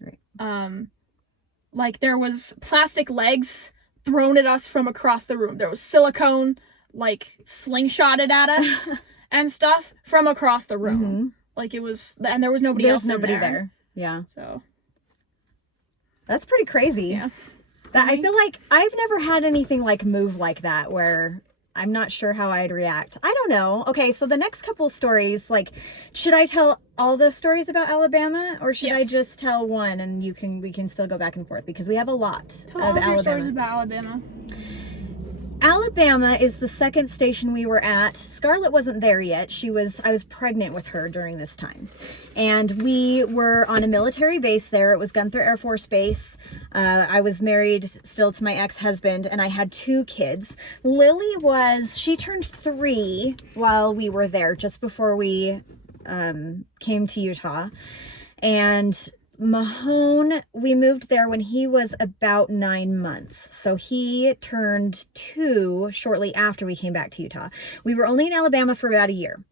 like there was plastic legs thrown at us from across the room. There was silicone like slingshotted at us and stuff from across the room. Like it was, and there was nobody else. Nobody there. Yeah. So that's pretty crazy. Yeah. That I feel like I've never had anything like move like that where I'm not sure how I'd react. I don't know. Okay, so the next couple stories, like, should I tell all the stories about Alabama, or should I just tell one and we can still go back and forth, because we have a lot Tell of all Alabama. Your stories about Alabama. Alabama is the second station we were at. Scarlett wasn't there yet. I was pregnant with her during this time. And we were on a military base there. It was Gunther Air Force Base. I was married still to my ex-husband, and I had 2 kids. Lily she turned 3 while we were there, just before we came to Utah. And Mahone, we moved there when he was about 9 months. So he turned 2 shortly after we came back to Utah. We were only in Alabama for about a year.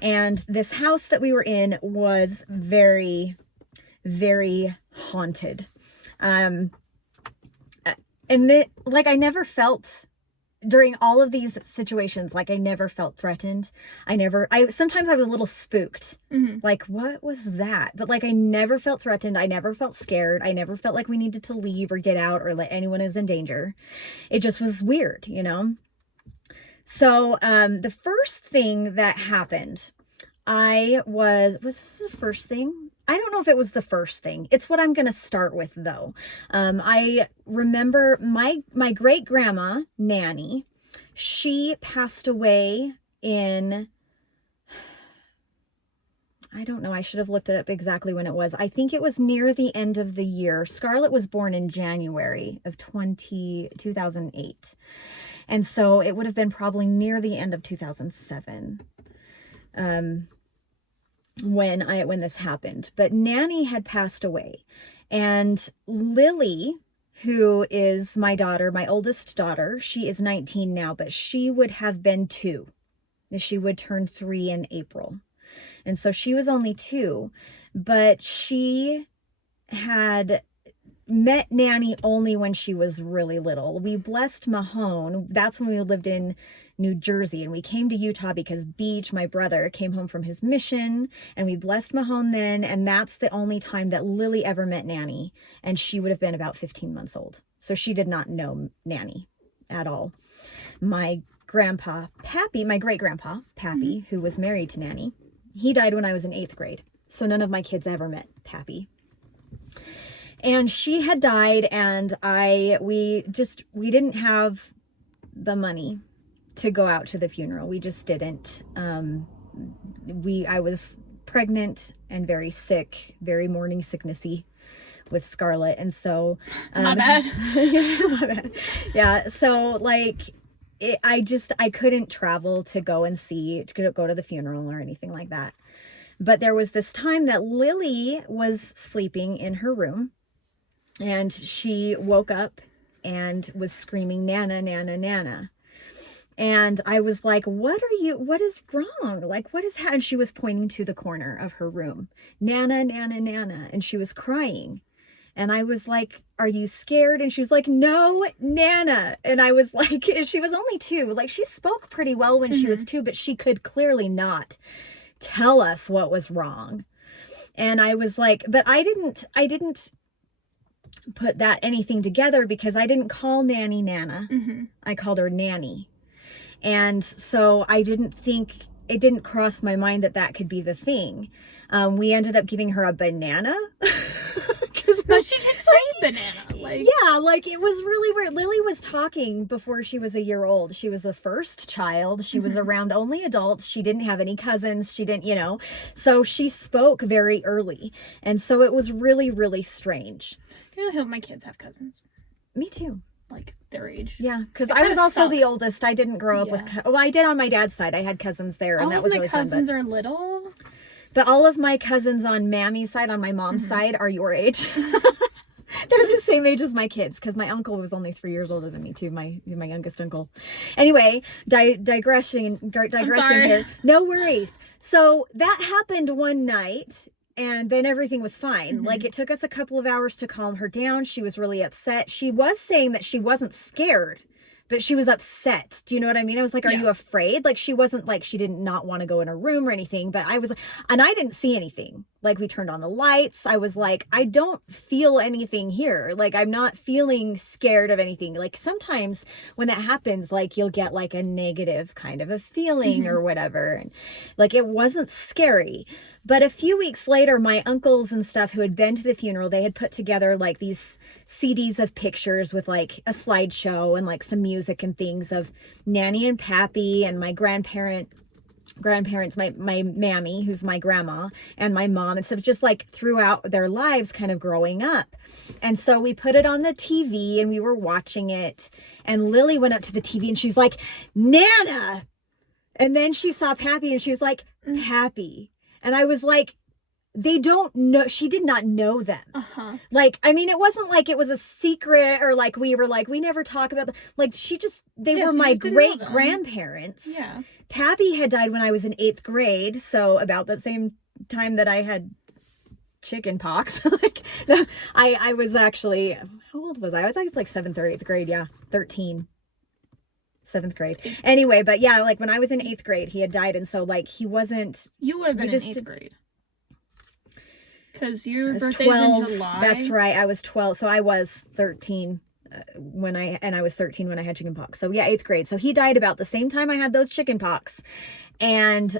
And this house that we were in was very, very haunted. And like I never felt, during all of these situations, like I never felt threatened. Sometimes I was a little spooked. Like, what was that? But like I never felt threatened. I never felt scared. I never felt like we needed to leave or get out or let anyone is in danger. It just was weird, you know? So the first thing that happened, was this the first thing? I don't know if it was the first thing. It's what I'm going to start with, though. I remember my great grandma, Nanny, she passed away in, I don't know. I should have looked it up exactly when it was. I think it was near the end of the year. Scarlett was born in January of 2008. And so it would have been probably near the end of 2007. When this happened. But Nanny had passed away, and Lily, who is my daughter, my oldest daughter, she is 19 now, but she would have been 2. She would turn 3 in April. And so she was only 2, but she had met Nanny only when she was really little. We blessed Mahone. That's when we lived in New Jersey, and we came to Utah because Beach, my brother, came home from his mission, and we blessed Mahone then, and that's the only time that Lily ever met Nanny, and she would have been about 15 months old. So she did not know Nanny at all. My grandpa, Pappy, my great-grandpa, Pappy, who was married to Nanny, he died when I was in 8th grade, so none of my kids ever met Pappy. And she had died, and we didn't have the money to go out to the funeral. We just didn't. I was pregnant and very sick, very morning sicknessy with Scarlett, and so my bad. My bad. Yeah, so like I couldn't travel to go to the funeral or anything like that. But there was this time that Lily was sleeping in her room, and she woke up and was screaming, "Nana, Nana, Nana." And I was like, what is wrong? Like, what is happening? And she was pointing to the corner of her room. "Nana, Nana, Nana." And she was crying. And I was like, are you scared? And she was like, no, Nana. And I was like, and she was only 2. Like, she spoke pretty well when she was 2, but she could clearly not tell us what was wrong. And I was like, but I didn't put that anything together because I didn't call Nanny Nana. I called her Nanny. And so I didn't think, it didn't cross my mind that that could be the thing. We ended up giving her a banana. But she could say banana. Like, yeah, like it was really weird. Lily was talking before she was a year old. She was the first child. She was around only adults. She didn't have any cousins. She didn't, so she spoke very early. And so it was really, really strange. I really hope my kids have cousins. Me too. Like their age. Yeah, because I was also the oldest. I didn't grow up with, well, I did on my dad's side. I had cousins there, and that was really fun. All of my cousins are little. But all of my cousins on Mammy's side, on my mom's side, are your age. They're the same age as my kids, because my uncle was only 3 years older than me too, my youngest uncle. Anyway, digressing here. No worries. So that happened one night, and then everything was fine. Like, it took us a couple of hours to calm her down. She was really upset. She was saying that she wasn't scared, but she was upset. Do you know what I mean? I was like, are you afraid? Like, she wasn't like, she did not want to go in her room or anything, but I was, and I didn't see anything. Like, we turned on the lights. I was like, I don't feel anything here. Like, I'm not feeling scared of anything. Like, sometimes when that happens, like, you'll get like a negative kind of a feeling or whatever. And like, it wasn't scary. But a few weeks later, my uncles and stuff who had been to the funeral, they had put together like these CDs of pictures with like a slideshow and like some music and things of Nanny and Pappy and my grandparents, my mammy, who's my grandma, and my mom, and stuff, just like throughout their lives kind of growing up. And so we put it on the TV and we were watching it, and Lily went up to the TV and she's like, Nana! And then she saw Pappy and she was like, Pappy. And I was like, they don't know. She did not know them. Like, I mean, it wasn't like it was a secret or like we were like, we never talk about them. Like, they were my great grandparents. Yeah. Pappy had died when I was in 8th grade. So about the same time that I had chicken pox. Like, I was actually, how old was I? I was like 7th or 8th grade. Yeah. 13. 7th grade. Anyway, but yeah, like when I was in 8th grade, he had died. And so like, he wasn't. You would have been in 8th grade. Because your birthday's in July. That's right. I was 12. So I was 13 I was 13 when I had chicken pox. So yeah, 8th grade. So he died about the same time I had those chicken pox. And,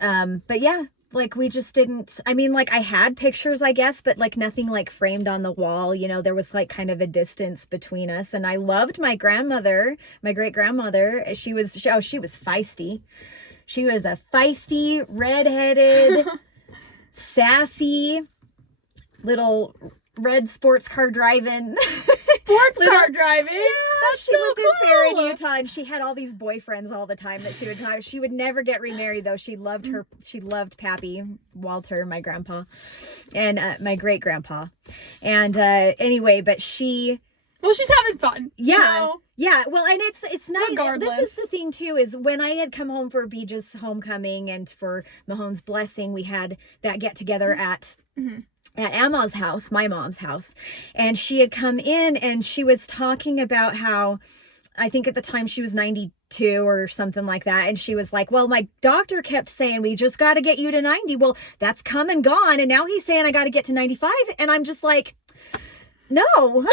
but yeah, like we just didn't, I mean, like I had pictures, I guess, but like nothing like framed on the wall, there was like kind of a distance between us. And I loved my grandmother, my great grandmother. She was feisty. She was a feisty, redheaded, sassy, little red sports car driving. Car driving? Yeah, That's she so lived cool. in Farron, Utah, and she had all these boyfriends all the time that she would talk. She would never get remarried, though. She loved Pappy, Walter, my grandpa, and my great grandpa. And anyway, but she's having fun. Yeah. Yeah. Well, and it's nice. Regardless. This is the thing too, is when I had come home for Beej's homecoming and for Mahon's blessing, we had that get together at Emma's house, my mom's house. And she had come in and she was talking about how, I think at the time she was 92 or something like that. And she was like, well, my doctor kept saying, we just got to get you to 90. Well, that's come and gone. And now he's saying I got to get to 95. And I'm just like, no. No.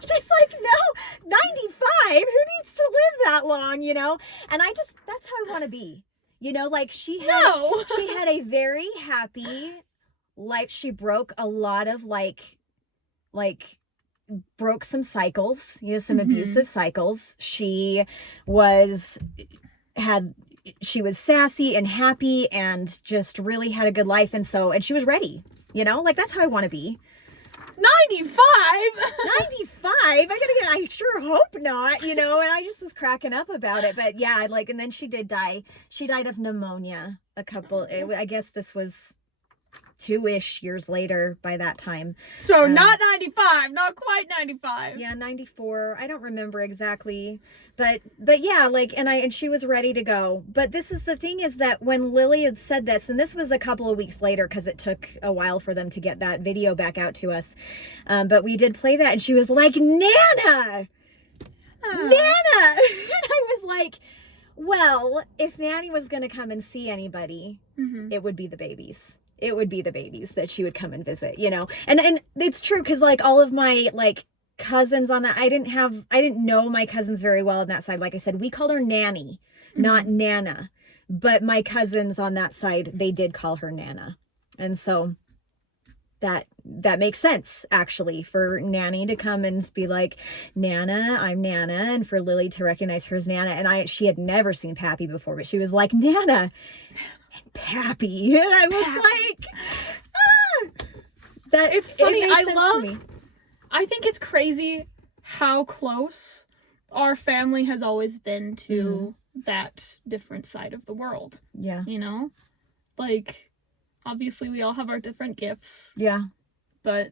She's like, no, 95. Who needs to live that long, And that's how I want to be. Like she had a very happy life. She broke a lot of like broke some cycles, some abusive cycles. She was sassy and happy and just really had a good life. And she was ready, like that's how I want to be. 95? 95? I sure hope not, and I just was cracking up about it. But yeah, and then she did die. She died of pneumonia I guess this was 2-ish years later by that time. So not 95, not quite 95. Yeah, 94. I don't remember exactly. But yeah, like, and she was ready to go. But this is the thing, is that when Lily had said this, and this was a couple of weeks later because it took a while for them to get that video back out to us. But we did play that, and she was like, Nana! Nana! And I was like, well, if Nanny was going to come and see anybody, it would be the babies. It would be the babies that she would come and visit, you know? And it's true, because like all of my like cousins on that, I didn't know my cousins very well on that side. Like I said, we called her Nanny, not Nana. But my cousins on that side, they did call her Nana. And so that makes sense, actually, for Nanny to come and be like, Nana, I'm Nana, and for Lily to recognize her as Nana. And she had never seen Pappy before, but she was like, Nana and Pappy. And I was like, that it's funny. I think it's crazy how close our family has always been to that different side of the world. Yeah. You know? Like, obviously we all have our different gifts. Yeah. But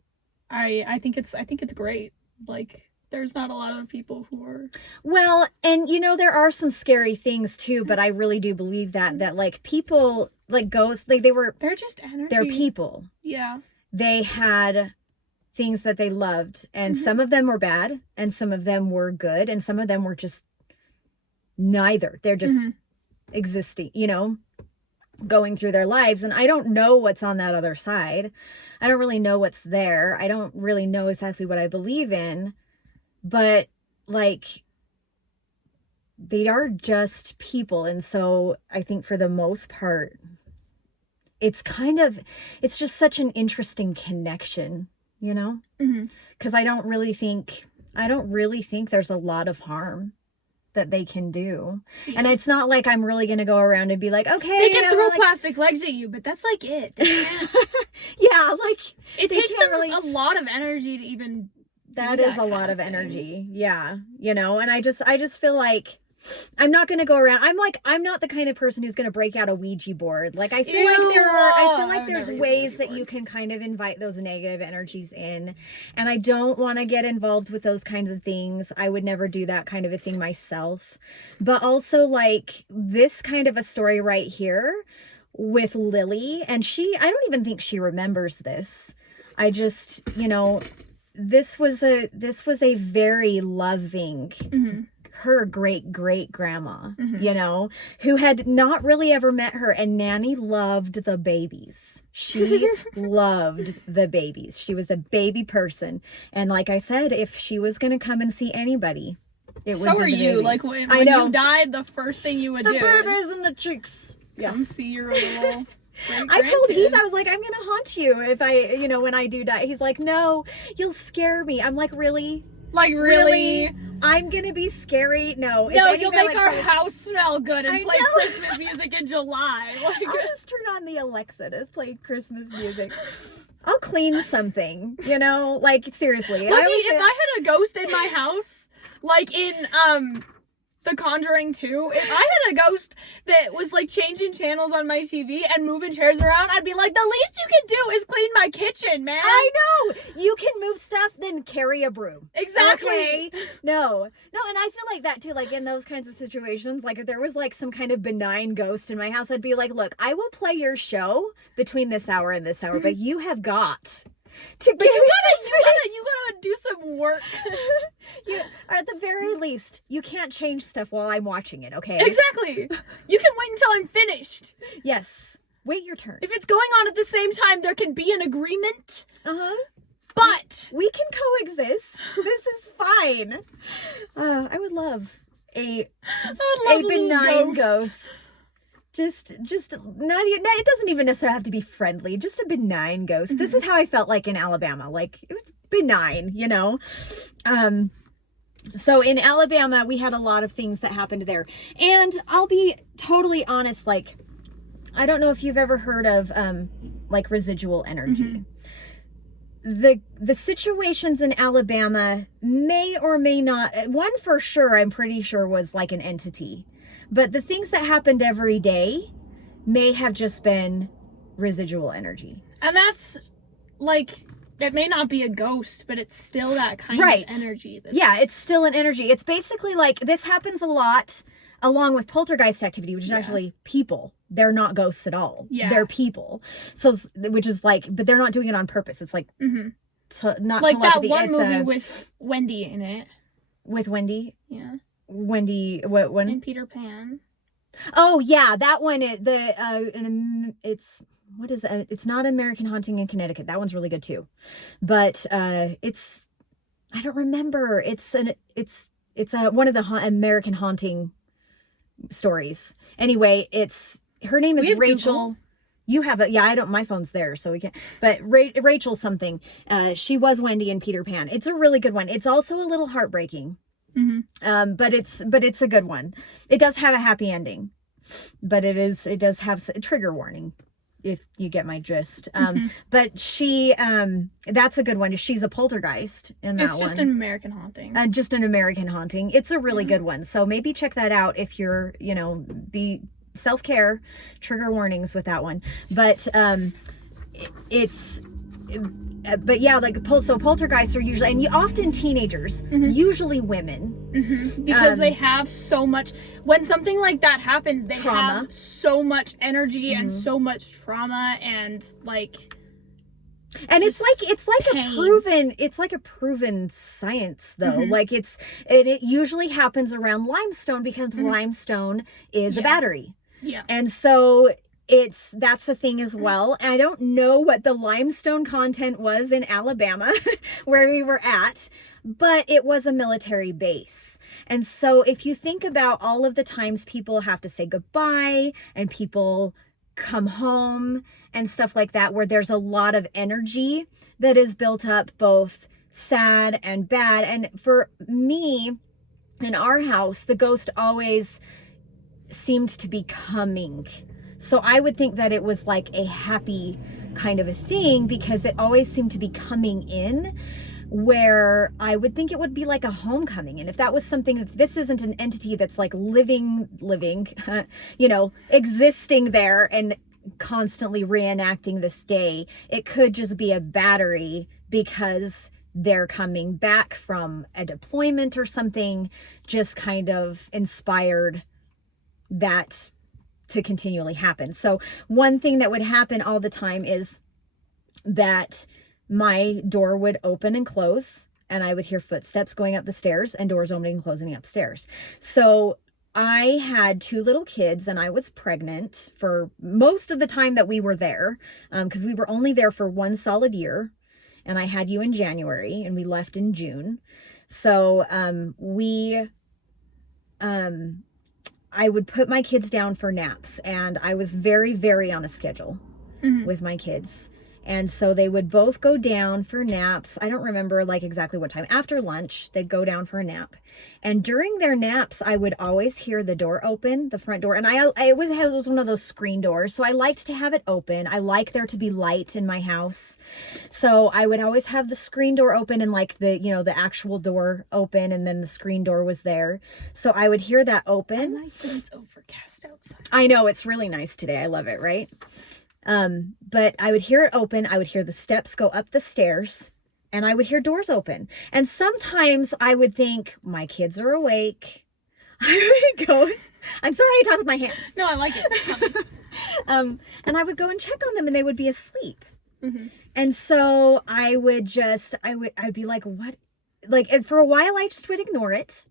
I think it's great. Like, there's not a lot of people who are... Well, and you know, there are some scary things too, but I really do believe that like people, like ghosts, like they're just energy. They're people. Yeah. They had things that they loved, and some of them were bad, and some of them were good, and some of them were just neither. They're just existing, you know, going through their lives. And I don't know what's on that other side. I don't really know what's there. I don't really know exactly what I believe in, but like, they are just people. And so I think for the most part, it's just such an interesting connection, you know, because I don't really think there's a lot of harm that they can do. Yeah. And it's not like I'm really going to go around and be like, okay. They can throw plastic legs at you, but that's like it. Yeah, like it takes them a lot of energy to even that is a lot of energy. Yeah. You know, and I just feel like I'm not going to go around. I'm not the kind of person who's going to break out a Ouija board. Like, I feel like there's ways that you can kind of invite those negative energies in. And I don't want to get involved with those kinds of things. I would never do that kind of a thing myself. But also, like, this kind of a story right here with Lily, and I don't even think she remembers this. I just, you know, this was a very loving her great grandma, you know, who had not really ever met her, and Nanny loved the babies. She loved the babies. She was a baby person. And like I said, if she was going to come and see anybody, it would be the babies. You. Like when you died, the first thing you would do. The babies and the chicks. Yes. Come see your little... I told Heath, I was like, I'm gonna haunt you if when I do die. He's like, no, you'll scare me. I'm like, really? Like, really? I'm gonna be scary? No. No, you'll make our house smell good and play Christmas music in July. Like, I'll just turn on the Alexa to play Christmas music. I'll clean something, you know? Like, seriously. Look, if I had a ghost in my house, like in, The Conjuring 2, if I had a ghost that was like changing channels on my TV and moving chairs around, I'd be like, the least you can do is clean my kitchen, man. I know. You can move stuff, then carry a broom. Exactly. Okay? No, and I feel like that too, like in those kinds of situations, like if there was like some kind of benign ghost in my house, I'd be like, look, I will play your show between this hour and this hour, but you have got to give you gotta do some work. Or at the very least, you can't change stuff while I'm watching it, okay? Exactly. You can wait until I'm finished. Yes. Wait your turn. If it's going on at the same time, there can be an agreement. But we can coexist. This is fine. I would love a benign ghost. Just not even, it doesn't even necessarily have to be friendly, just a benign ghost. This is how I felt like in Alabama. Like, it was benign, you know? So in Alabama, we had a lot of things that happened there. And I'll be totally honest, like, I don't know if you've ever heard of, like, residual energy. The situations in Alabama may or may not, one for sure, I'm pretty sure was like an entity. But the things that happened every day may have just been residual energy. And that's like, it may not be a ghost, but it's still that kind Right. of energy. Yeah, it's still an energy. It's basically like, this happens a lot along with poltergeist activity, which is actually people. They're not ghosts at all. Yeah. They're people. So, which is like, but they're not doing it on purpose. It's like, not like that telepathy. one movie with Wendy in it. With Wendy? Yeah. Wendy, what one? And Peter Pan. Oh yeah, that one. It's what is it? It's not American Haunting in Connecticut. That one's really good too, but it's, I don't remember. It's one of the American Haunting stories. Anyway, her name is Rachel. Google. You have it. Yeah, I don't, my phone's there, so we can't, but Rachel something. She was Wendy in Peter Pan. It's a really good one. It's also a little heartbreaking. But it's a good one. It does have a happy ending, but it does have a trigger warning, if you get my gist. But she, that's a good one. She's a poltergeist in that one. It's just an American Haunting. Just an American Haunting. It's a really good one. So maybe check that out if you're, be self-care, trigger warnings with that one. But, but yeah, like so poltergeists are usually, and often teenagers, usually women, because they have so much. When something like that happens, they trauma. have so much energy and so much trauma, and like, and it's like a proven science though. Like it usually happens around limestone, because limestone is a battery. Yeah, and so that's the thing as well. And I don't know what the limestone content was in Alabama where we were at, but it was a military base. And so if you think about all of the times people have to say goodbye and people come home and stuff like that, where there's a lot of energy that is built up, both sad and bad. And for me, in our house, the ghost always seemed to be coming. So I would think that it was like a happy kind of a thing, because it always seemed to be coming in, where I would think it would be like a homecoming. And if that was something, if this isn't an entity that's like living, existing there and constantly reenacting this day, it could just be a battery because they're coming back from a deployment or something, just kind of inspired that to continually happen. So one thing that would happen all the time is that my door would open and close, and I would hear footsteps going up the stairs and doors opening and closing upstairs. So I had 2 little kids, and I was pregnant for most of the time that we were there, because we were only there for 1 solid year, and I had you in January and we left in June. So I would put my kids down for naps, and I was very, very on a schedule with my kids. And so they would both go down for naps. I don't remember like exactly what time. After lunch, they'd go down for a nap. And during their naps, I would always hear the door open, the front door. And it was one of those screen doors. So I liked to have it open. I like there to be light in my house. So I would always have the screen door open, and like the actual door open, and then the screen door was there. So I would hear that open. I like that it's overcast outside. I know, it's really nice today. I love it, right? But I would hear it open. I would hear the steps go up the stairs, and I would hear doors open. And sometimes I would think my kids are awake. I would go, I'm sorry, I talk with my hands. No, I like it. And I would go and check on them, and they would be asleep. And so I'd be like, what? Like, and for a while I just would ignore it.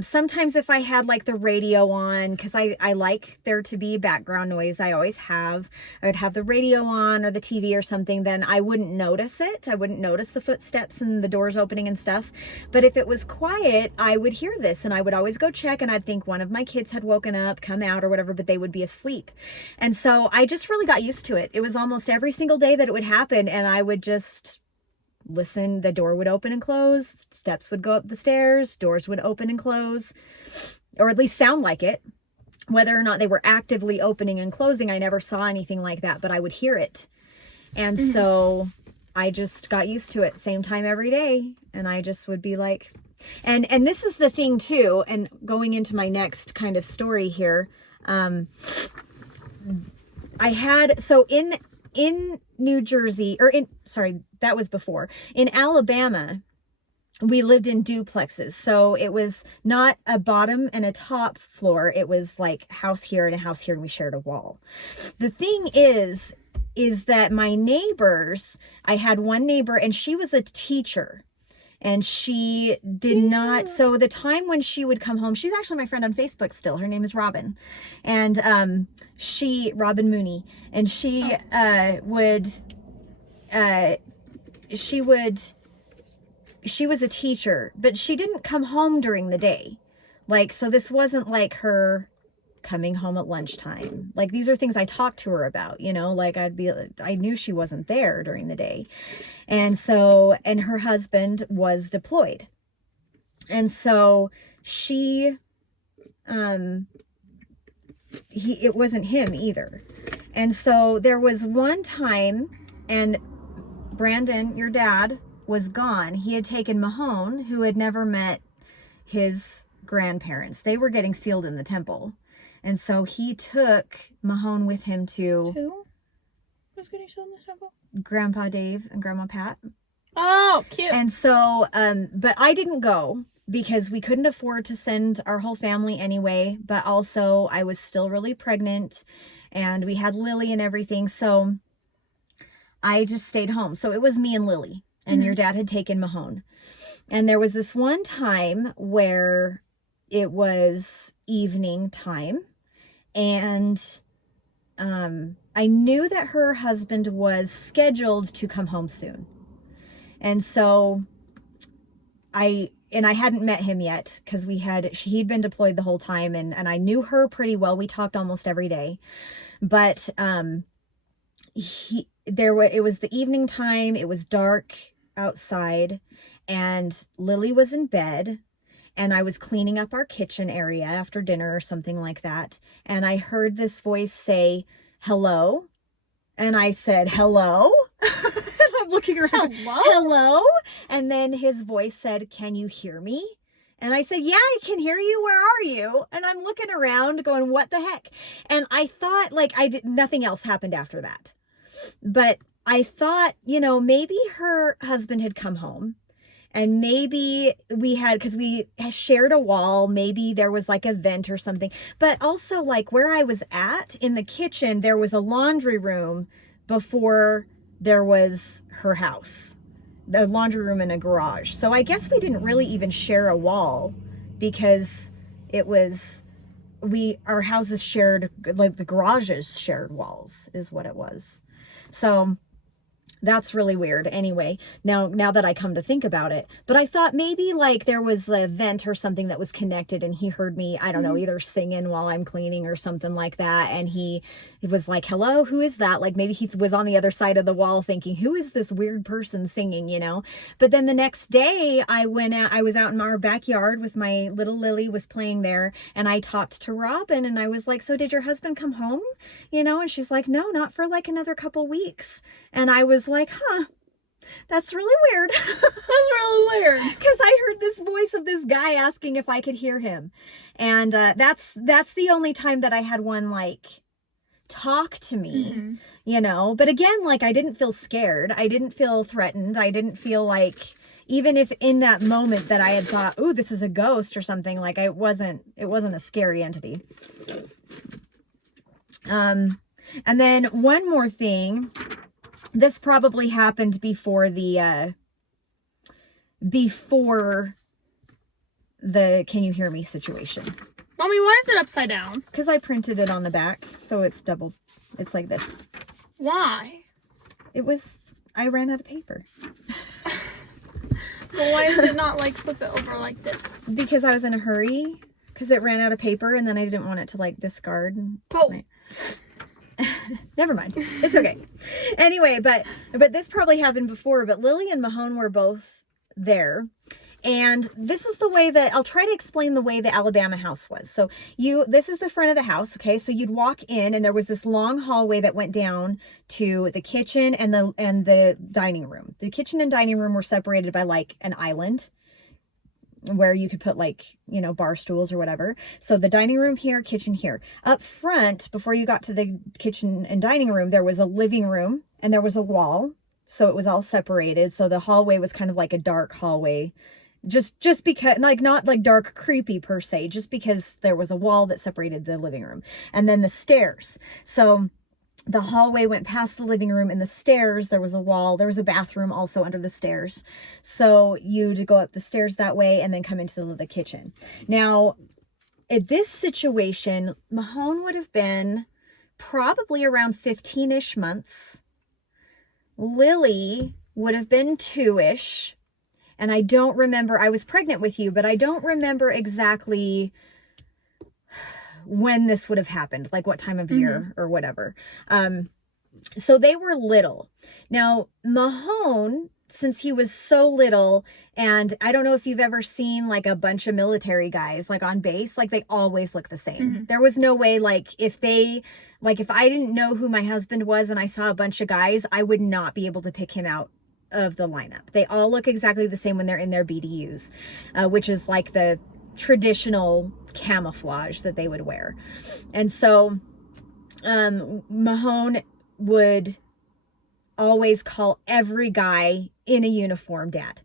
Sometimes if I had like the radio on, because I like there to be background noise, I would have the radio on or the TV or something, then I wouldn't notice it. I wouldn't notice the footsteps and the doors opening and stuff. But if it was quiet, I would hear this, and I would always go check, and I'd think one of my kids had woken up, come out or whatever, but they would be asleep. And so I just really got used to it. It was almost every single day that it would happen, and I would just listen. The door would open and close, steps would go up the stairs, doors would open and close, or at least sound like it. Whether or not they were actively opening and closing, I never saw anything like that, but I would hear it. And so I just got used to it, same time every day. And I just would be like, and this is the thing too, and going into my next kind of story here, I had, so in New Jersey, that was before. In Alabama, we lived in duplexes. So it was not a bottom and a top floor. It was like house here and a house here, and we shared a wall. The thing is that my neighbors, I had one neighbor and she was a teacher. And she did not, so the time when she would come home, she's actually my friend on Facebook still. Her name is Robin. And Robin Mooney. And she was a teacher, but she didn't come home during the day. Like, so this wasn't like her coming home at lunchtime. Like, these are things I talked to her about, you know, like I knew she wasn't there during the day. And so, and her husband was deployed. And so it wasn't him either. And so there was one time, and Brandon, your dad, was gone. He had taken Mahone, who had never met his grandparents. They were getting sealed in the temple. And so he took Mahone with him to... Who was getting sealed in the temple? Grandpa Dave and Grandma Pat. Oh, cute. And so, but I didn't go because we couldn't afford to send our whole family anyway. But also I was still really pregnant and we had Lily and everything. So I just stayed home. So it was me and Lily, and your dad had taken Mahone. And there was this one time where it was evening time, and I knew that her husband was scheduled to come home soon. And so I hadn't met him yet because he'd been deployed the whole time, and I knew her pretty well. We talked almost every day. But it was the evening time, it was dark outside, and Lily was in bed, and I was cleaning up our kitchen area after dinner or something like that, and I heard this voice say, "Hello?" And I said, "Hello?" And I'm looking around, "Hello?" And then his voice said, "Can you hear me?" And I said, "Yeah, I can hear you. Where are you?" And I'm looking around going, "What the heck?" And I thought, like, nothing else happened after that. But I thought, maybe her husband had come home, and maybe because we shared a wall, maybe there was like a vent or something. But also, like, where I was at in the kitchen, there was a laundry room before there was her house. The laundry room and a garage. So I guess we didn't really even share a wall, because our houses shared, like the garages shared walls is what it was. So that's really weird. Anyway, now that I come to think about it, but I thought maybe like there was a vent or something that was connected, and he heard me, I don't know, either singing while I'm cleaning or something like that. And he was like, "Hello, who is that?" Like, maybe he was on the other side of the wall thinking, who is this weird person singing, But then the next day I was out in our backyard with my little Lily was playing there, and I talked to Robin, and I was like, "So did your husband come home?" And she's like, "No, not for like another couple weeks." And I was like, "Huh, that's really weird." That's really weird. Because I heard this voice of this guy asking if I could hear him. And that's the only time that I had one, like, talk to me, But again, like, I didn't feel scared. I didn't feel threatened. I didn't feel like, even if in that moment that I had thought, "Ooh, this is a ghost" or something, like, it wasn't a scary entity. And then one more thing. This probably happened before the "Can you hear me" situation. Mommy, why is it upside down? Because I printed it on the back, so it's double. It's like this. Why? I ran out of paper. But why is it not like flip it over like this? Because I was in a hurry. Because it ran out of paper, and then I didn't want it to like discard. Never mind. It's okay. Anyway, but this probably happened before, but Lily and Mahone were both there. And this is the way that I'll try to explain the way the Alabama house was. So this is the front of the house. Okay. So you'd walk in, and there was this long hallway that went down to the kitchen and the dining room. The kitchen and dining room were separated by like an island where you could put like, bar stools or whatever. So the dining room here, kitchen here. Up front, before you got to the kitchen and dining room, there was a living room, and there was a wall, so it was all separated. So the hallway was kind of like a dark hallway, just because, like, not like dark creepy per se, just because there was a wall that separated the living room, and then the stairs. So the hallway went past the living room, and the stairs, there was a wall, there was a bathroom also under the stairs. So you'd go up the stairs that way and then come into the kitchen. Now, in this situation, Mahone would have been probably around 15-ish months. Lily would have been 2-ish. And I don't remember, I was pregnant with you, but I don't remember exactly when this would have happened, like what time of year or whatever. So they were little. Now, Mahone, since he was so little, and I don't know if you've ever seen like a bunch of military guys like on base, like they always look the same. There was no way, like if I didn't know who my husband was and I saw a bunch of guys, I would not be able to pick him out of the lineup. They all look exactly the same when they're in their BDUs, which is like the traditional camouflage that they would wear. And so Mahone would always call every guy in a uniform dad.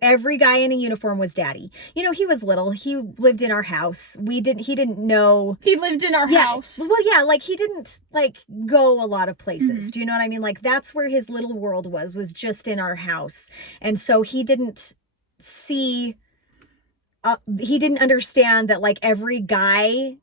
Every guy in a uniform was daddy. You know, he was little. He lived in our house. He didn't know. He lived in our house. Well, yeah, like he didn't like go a lot of places. Do you know what I mean? Like that's where his little world was just in our house. And so he didn't see, he didn't understand that like every guy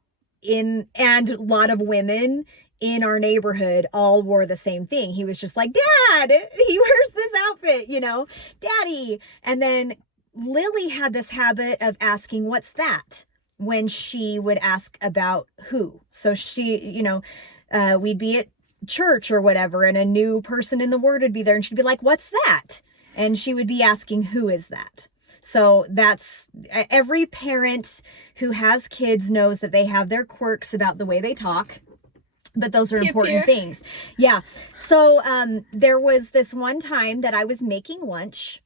and a lot of women in our neighborhood all wore the same thing. He was just like, Dad, he wears this outfit, you know, Daddy. And then Lily had this habit of asking, what's that? When she would ask about who. So she, you know, we'd be at church or whatever, and a new person in the word would be there, and she'd be like, what's that? And she would be asking, who is that? So that's, every parent who has kids knows that they have their quirks about the way they talk. But those are important things. Yeah. So there was this one time that I was making lunch.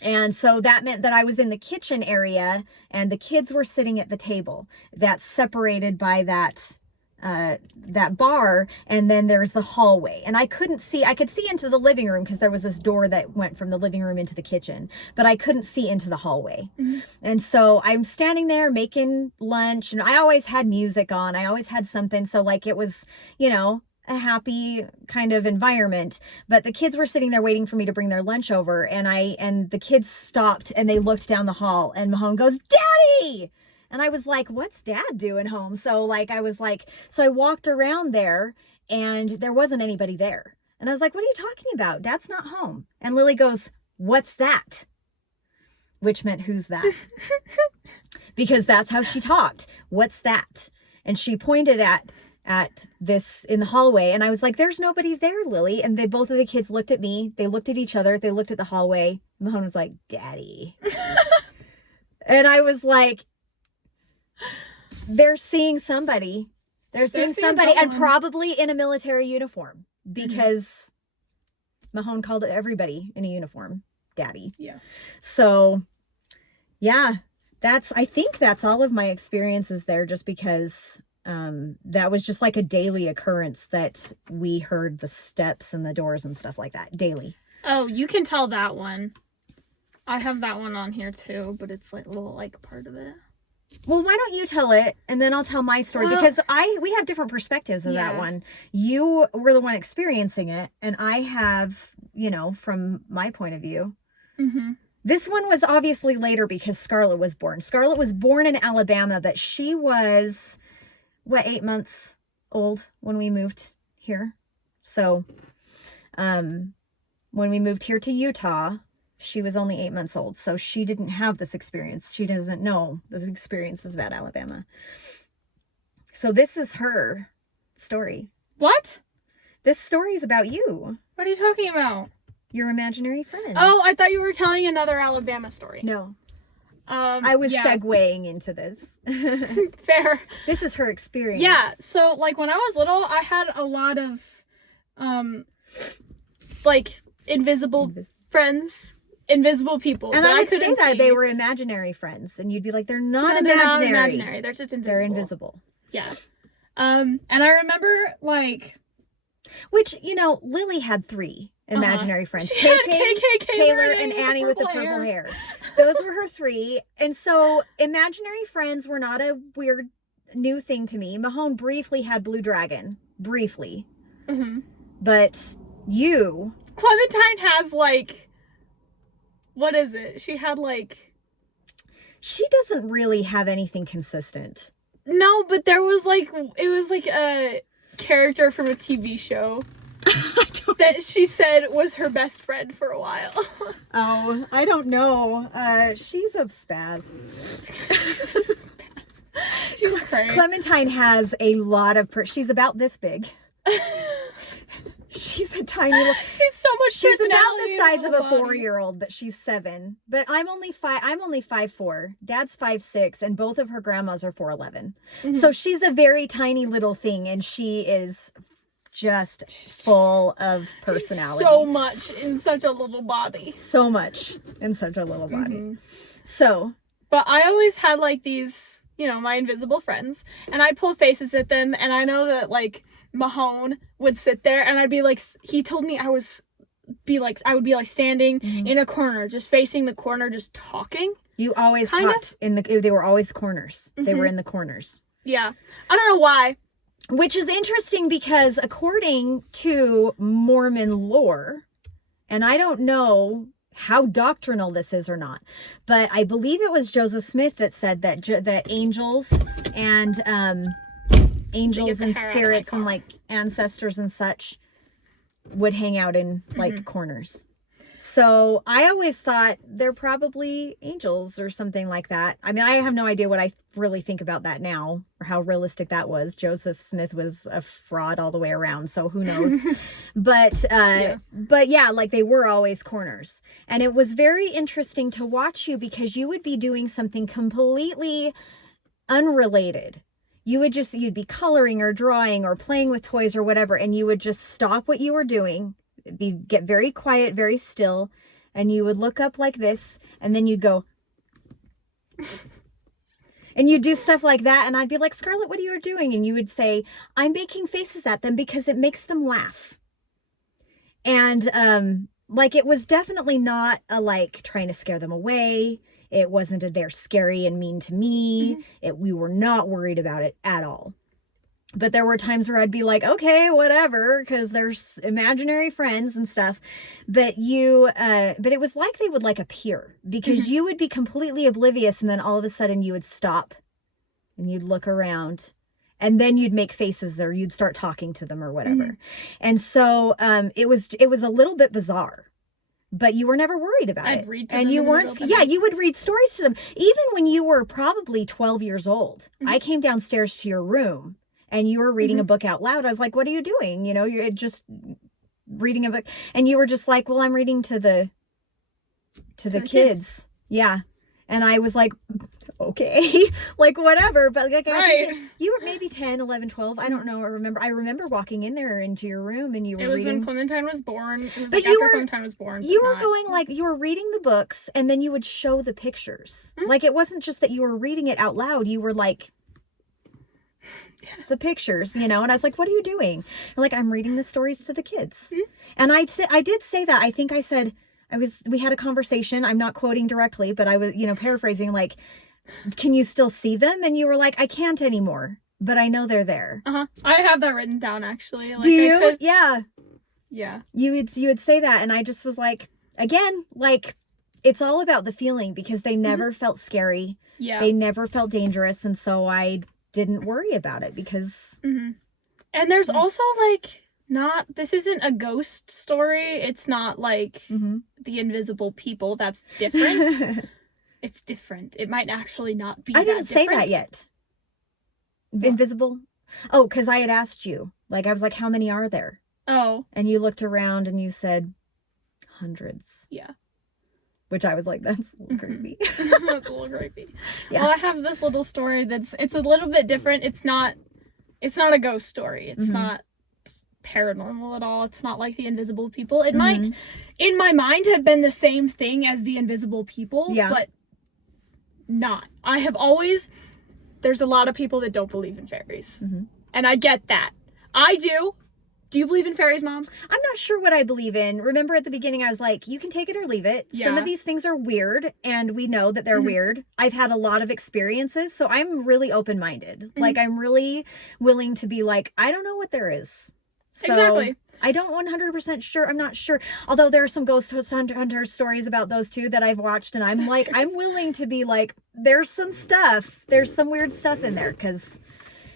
And so that meant that I was in the kitchen area and the kids were sitting at the table that's separated by that bar, and then there's the hallway, and I could see into the living room because there was this door that went from the living room into the kitchen, but I couldn't see into the hallway. And so I'm standing there making lunch, and I always had music on, I always had something, so like it was, you know, a happy kind of environment. But the kids were sitting there waiting for me to bring their lunch over, and the kids stopped and they looked down the hall, and Mahone goes, Daddy! And I was like, what's Dad doing home? So I walked around there and there wasn't anybody there. And I was like, what are you talking about? Dad's not home. And Lily goes, what's that? Which meant, who's that? Because that's how she talked. What's that? And she pointed at this in the hallway. And I was like, there's nobody there, Lily. And both of the kids looked at me. They looked at each other. They looked at the hallway. Mahone was like, Daddy. And I was like, they're seeing somebody. They're seeing somebody, and probably in a military uniform, because Mahone called everybody in a uniform Daddy. Yeah. So, yeah, I think that's all of my experiences there, just because that was just like a daily occurrence that we heard the steps and the doors and stuff like that daily. Oh, you can tell that one. I have that one on here too, but it's like a little like part of it. Well, why don't you tell it, and then I'll tell my story, because we have different perspectives of that one. You were the one experiencing it, and I have, you know, from my point of view. This one was obviously later because Scarlet was born. Scarlet was born in Alabama, but she was, 8 months old when we moved here. So, when we moved here to Utah, she was only 8 months old, so she didn't have this experience. She doesn't know the experiences about Alabama. So this is her story. What? This story is about you. What are you talking about? Your imaginary friends. Oh, I thought you were telling another Alabama story. No. I was segueing into this. Fair. This is her experience. Yeah, so like when I was little, I had a lot of like invisible friends. Invisible people, and I would say that they were imaginary friends, and you'd be like, they're not imaginary. They're not imaginary. They're just invisible. They're invisible. Yeah. And I remember like, Which, you know, Lily had 3 imaginary friends. She had KK, Kayla, and Annie with the purple hair. Those were her 3. And so imaginary friends were not a weird new thing to me. Mahone briefly had Blue Dragon. Briefly. Mm-hmm. But you... Clementine has, like... What is it? She had, like... She doesn't really have anything consistent. No, but there was, like... It was, like, a character from a TV show that she said was her best friend for a while. Oh, I don't know. She's a spaz. She's crazy. Clementine has a lot of... she's about this big. She's a tiny little... She's so much She's about the size of a body. 4-year-old, but she's 7. But I'm only 5'4". Dad's 5'6", and both of her grandmas are 4'11". Mm-hmm. So she's a very tiny little thing, and she is just full of personality. So much in such a little body. So much in such a little body. Mm-hmm. So... But I always had, like, these, you know, my invisible friends, and I'd pull faces at them, and I know that, like, Mahone would sit there, and I'd be like, he told me I would be like standing in a corner, just facing the corner, just talking. You always talked in the, they were always corners. Mm-hmm. They were in the corners. Yeah. I don't know why. Which is interesting because according to Mormon lore, and I don't know how doctrinal this is or not, but I believe it was Joseph Smith that said that that angels and spirits and like ancestors and such would hang out in like corners. So I always thought they're probably angels or something like that. I mean, I have no idea what I really think about that now or how realistic that was. Joseph Smith was a fraud all the way around, so who knows? But yeah, like they were always corners. And it was very interesting to watch you because you would be doing something completely unrelated. You'd be coloring or drawing or playing with toys or whatever, and you would just stop what you were doing, get very quiet, very still, and you would look up like this, and then you'd go, and you'd do stuff like that, and I'd be like, Scarlet, what are you doing? And you would say, I'm making faces at them because it makes them laugh. And like it was definitely not a like trying to scare them away. It wasn't a they're scary and mean to me. We were not worried about it at all. But there were times where I'd be like, okay, whatever, because there's imaginary friends and stuff. But but it was like they would like appear because you would be completely oblivious, and then all of a sudden you would stop and you'd look around, and then you'd make faces or you'd start talking to them or whatever. And so it was a little bit bizarre. But you were never worried about it. Read to and them you weren't, you would read stories to them. Even when you were probably 12 years old, I came downstairs to your room and you were reading a book out loud. I was like, what are you doing? You know, you're just reading a book. And you were just like, well, I'm reading to the kids. Yeah. And I was like, okay, like whatever. But like, you were maybe 10, 11, 12. I don't know. I remember walking in there into your room and you were reading. It was when Clementine was born. It was like after Clementine was born. You were going like, you were reading the books and then you would show the pictures. Like it wasn't just that you were reading it out loud. You were like, the pictures, you know, and I was like, what are you doing? And like, I'm reading the stories to the kids. And I did say that. I think I said, we had a conversation. I'm not quoting directly, but I was, you know, paraphrasing like, can you still see them? And you were like, I can't anymore, but I know they're there. I have that written down actually. Like, do you? Yeah. Yeah. You would say that. And I just was like, again, like it's all about the feeling because they never felt scary. Yeah. They never felt dangerous. And so I didn't worry about it because. And there's also like, this isn't a ghost story. It's not like the invisible people. That's different. It's different. It might actually not be I didn't say that yet. What? Invisible? Oh, because I had asked you. Like, I was like, how many are there? Oh. And you looked around and you said hundreds. Yeah. Which I was like, that's a little creepy. That's a little creepy. Yeah. Well, I have this little story it's a little bit different. It's not a ghost story. It's not paranormal at all. It's not like the invisible people. It might, in my mind, have been the same thing as the invisible people, but not. There's a lot of people that don't believe in fairies. And I get that. I do, Do you believe in fairies, Mom? I'm not sure what I believe in. Remember at the beginning, I was like, you can take it or leave it. Yeah. Some of these things are weird, and we know that they're weird. I've had a lot of experiences, so I'm really open-minded. Like, I'm really willing to be like, I don't know what there is. So Exactly. I don't 100% sure. I'm not sure. Although there are some ghost hunter stories about those too that I've watched, and I'm like, I'm willing to be like, there's some stuff. There's some weird stuff in there, because,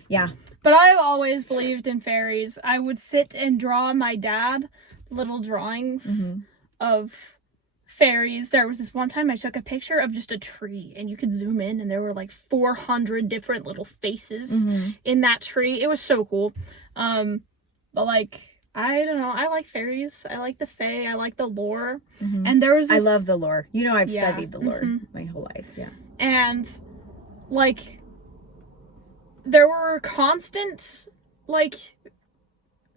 yeah. But I've always believed in fairies. I would sit and draw my dad little drawings of fairies. There was this one time I took a picture of just a tree, and you could zoom in, and there were like 400 different little faces in that tree. It was so cool. But like, I don't know. I like fairies. I like the fae. I like the lore. And there was this, I love the lore. You know, I've studied the lore my whole life. Yeah. And like, there were constant, like,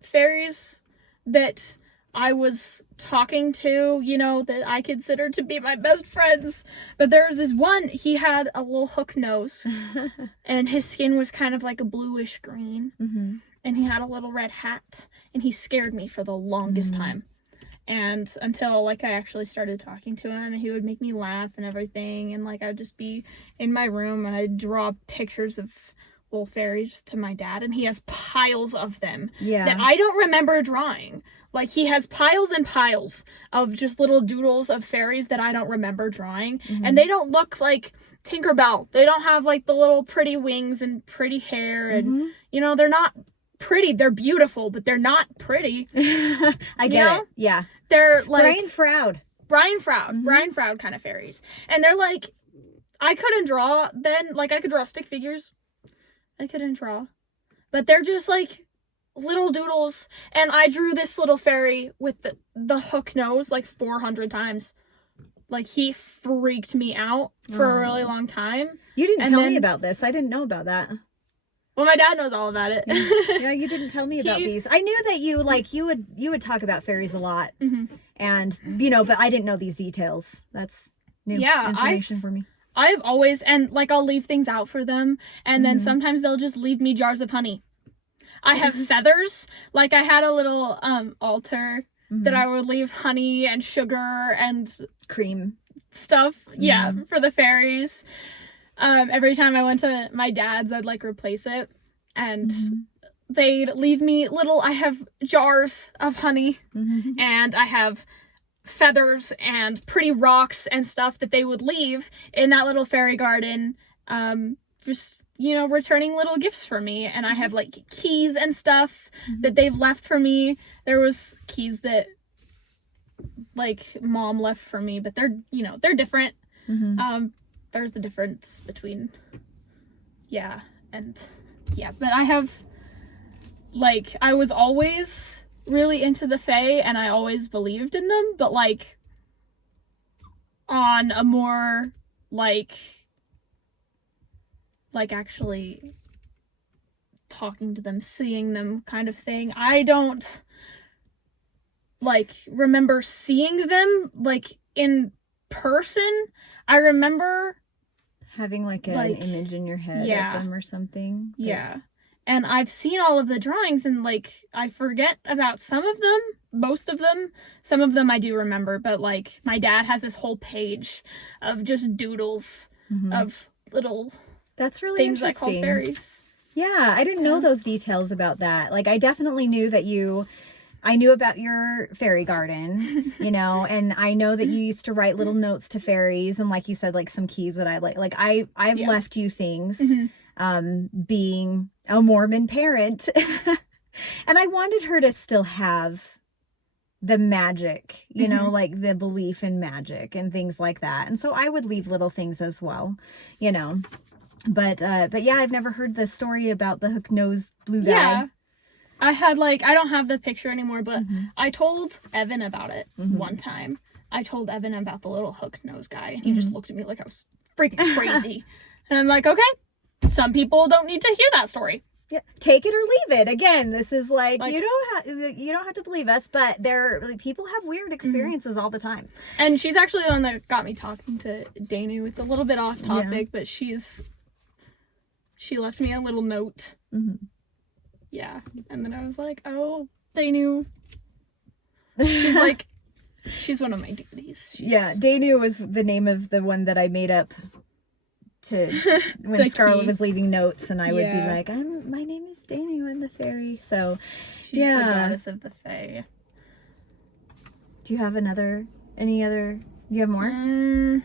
fairies that I was talking to, you know, that I considered to be my best friends. But there was this one, he had a little hook nose, and his skin was kind of like a bluish green, and he had a little red hat, and he scared me for the longest time. And until, like, I actually started talking to him, and he would make me laugh and everything, and, like, I'd just be in my room, and I'd draw pictures of little fairies to my dad, and he has piles of them that I don't remember drawing. Like, he has piles and piles of just little doodles of fairies that I don't remember drawing, and they don't look like Tinkerbell. They don't have, like, the little pretty wings and pretty hair, and, you know, they're not pretty. They're beautiful, but they're not pretty. I get it. Yeah. They're, like... Brian Froud kind of fairies. And they're, like... I couldn't draw then. Like, I could draw stick figures. I couldn't draw. But they're just, like, little doodles. And I drew this little fairy with the hook nose, like, 400 times. Like, he freaked me out for a really long time. You didn't tell me about this. I didn't know about that. Well, my dad knows all about it. Yeah, you didn't tell me about these. I knew that you, like, you would talk about fairies a lot. And, you know, but I didn't know these details. That's new information for me. I've always, and, like, I'll leave things out for them, and then sometimes they'll just leave me jars of honey. I have feathers. Like, I had a little altar that I would leave honey and sugar and cream stuff, for the fairies. Every time I went to my dad's, I'd, like, replace it, and they'd leave me I have jars of honey, and I have feathers and pretty rocks and stuff that they would leave in that little fairy garden, just, you know, returning little gifts for me. And I have, like, keys and stuff that they've left for me. There was keys that, like, Mom left for me, but they're, you know, they're different. There's a difference between but I have, like, I was always really into the fae, and I always believed in them, but, like, on a more, like actually talking to them, seeing them kind of thing. I don't, like, remember seeing them, like, in person. I remember having, like, an image in your head of them or something. Yeah. And I've seen all of the drawings, and, like, I forget about some of them, most of them. Some of them I do remember, but, like, my dad has this whole page of just doodles of little That's really things interesting. I call fairies. Yeah, I didn't know those details about that. Like, I definitely knew that I knew about your fairy garden, you know, and I know that you used to write little notes to fairies, and, like you said, like, some keys that I like. Like, I've left you things, being a Mormon parent, and I wanted her to still have the magic, you know, like the belief in magic and things like that. And so I would leave little things as well, you know. But yeah, I've never heard the story about the hook-nosed blue guy. Yeah. I had, like, I don't have the picture anymore, but I told Evan about it one time. I told Evan about the little hook-nosed guy, and he just looked at me like I was freaking crazy. And I'm like, okay, some people don't need to hear that story. Yeah, take it or leave it. Again, this is like you don't have to believe us, but people have weird experiences all the time. And she's actually the one that got me talking to Danu. It's a little bit off topic, but she left me a little note. Yeah, and then I was like, oh, Danu. She's like, she's one of my deities. Yeah, Danu was the name of the one that I made up to when Scarlet was leaving notes, and I would be like, my name is Danu, I'm the fairy. So she's the goddess of the fae. Do you have any other, you have more?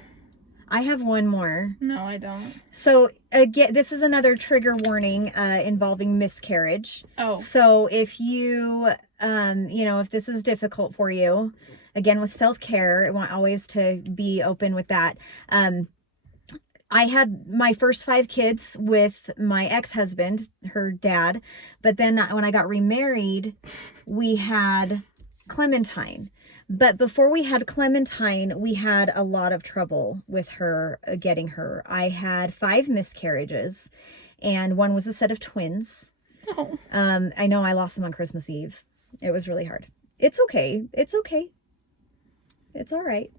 I have one more. No, I don't. So again, this is another trigger warning involving miscarriage. Oh. So if you, if this is difficult for you, again, with self-care, I want always to be open with that. I had my first 5 kids with my ex-husband, her dad. But then when I got remarried, we had Clementine. But before we had Clementine, we had a lot of trouble with her, getting her. I had 5 miscarriages, and one was a set of twins. Oh. I know I lost them on Christmas Eve. It was really hard. It's okay. It's okay. It's all right.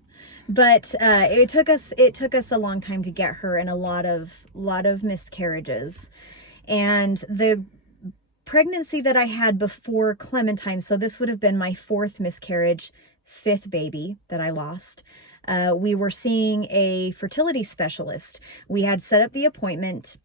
But it took us a long time to get her, and a lot of miscarriages. And the pregnancy that I had before Clementine, so this would have been my 4th miscarriage, 5th baby that I lost. We were seeing a fertility specialist. We had set up the appointment,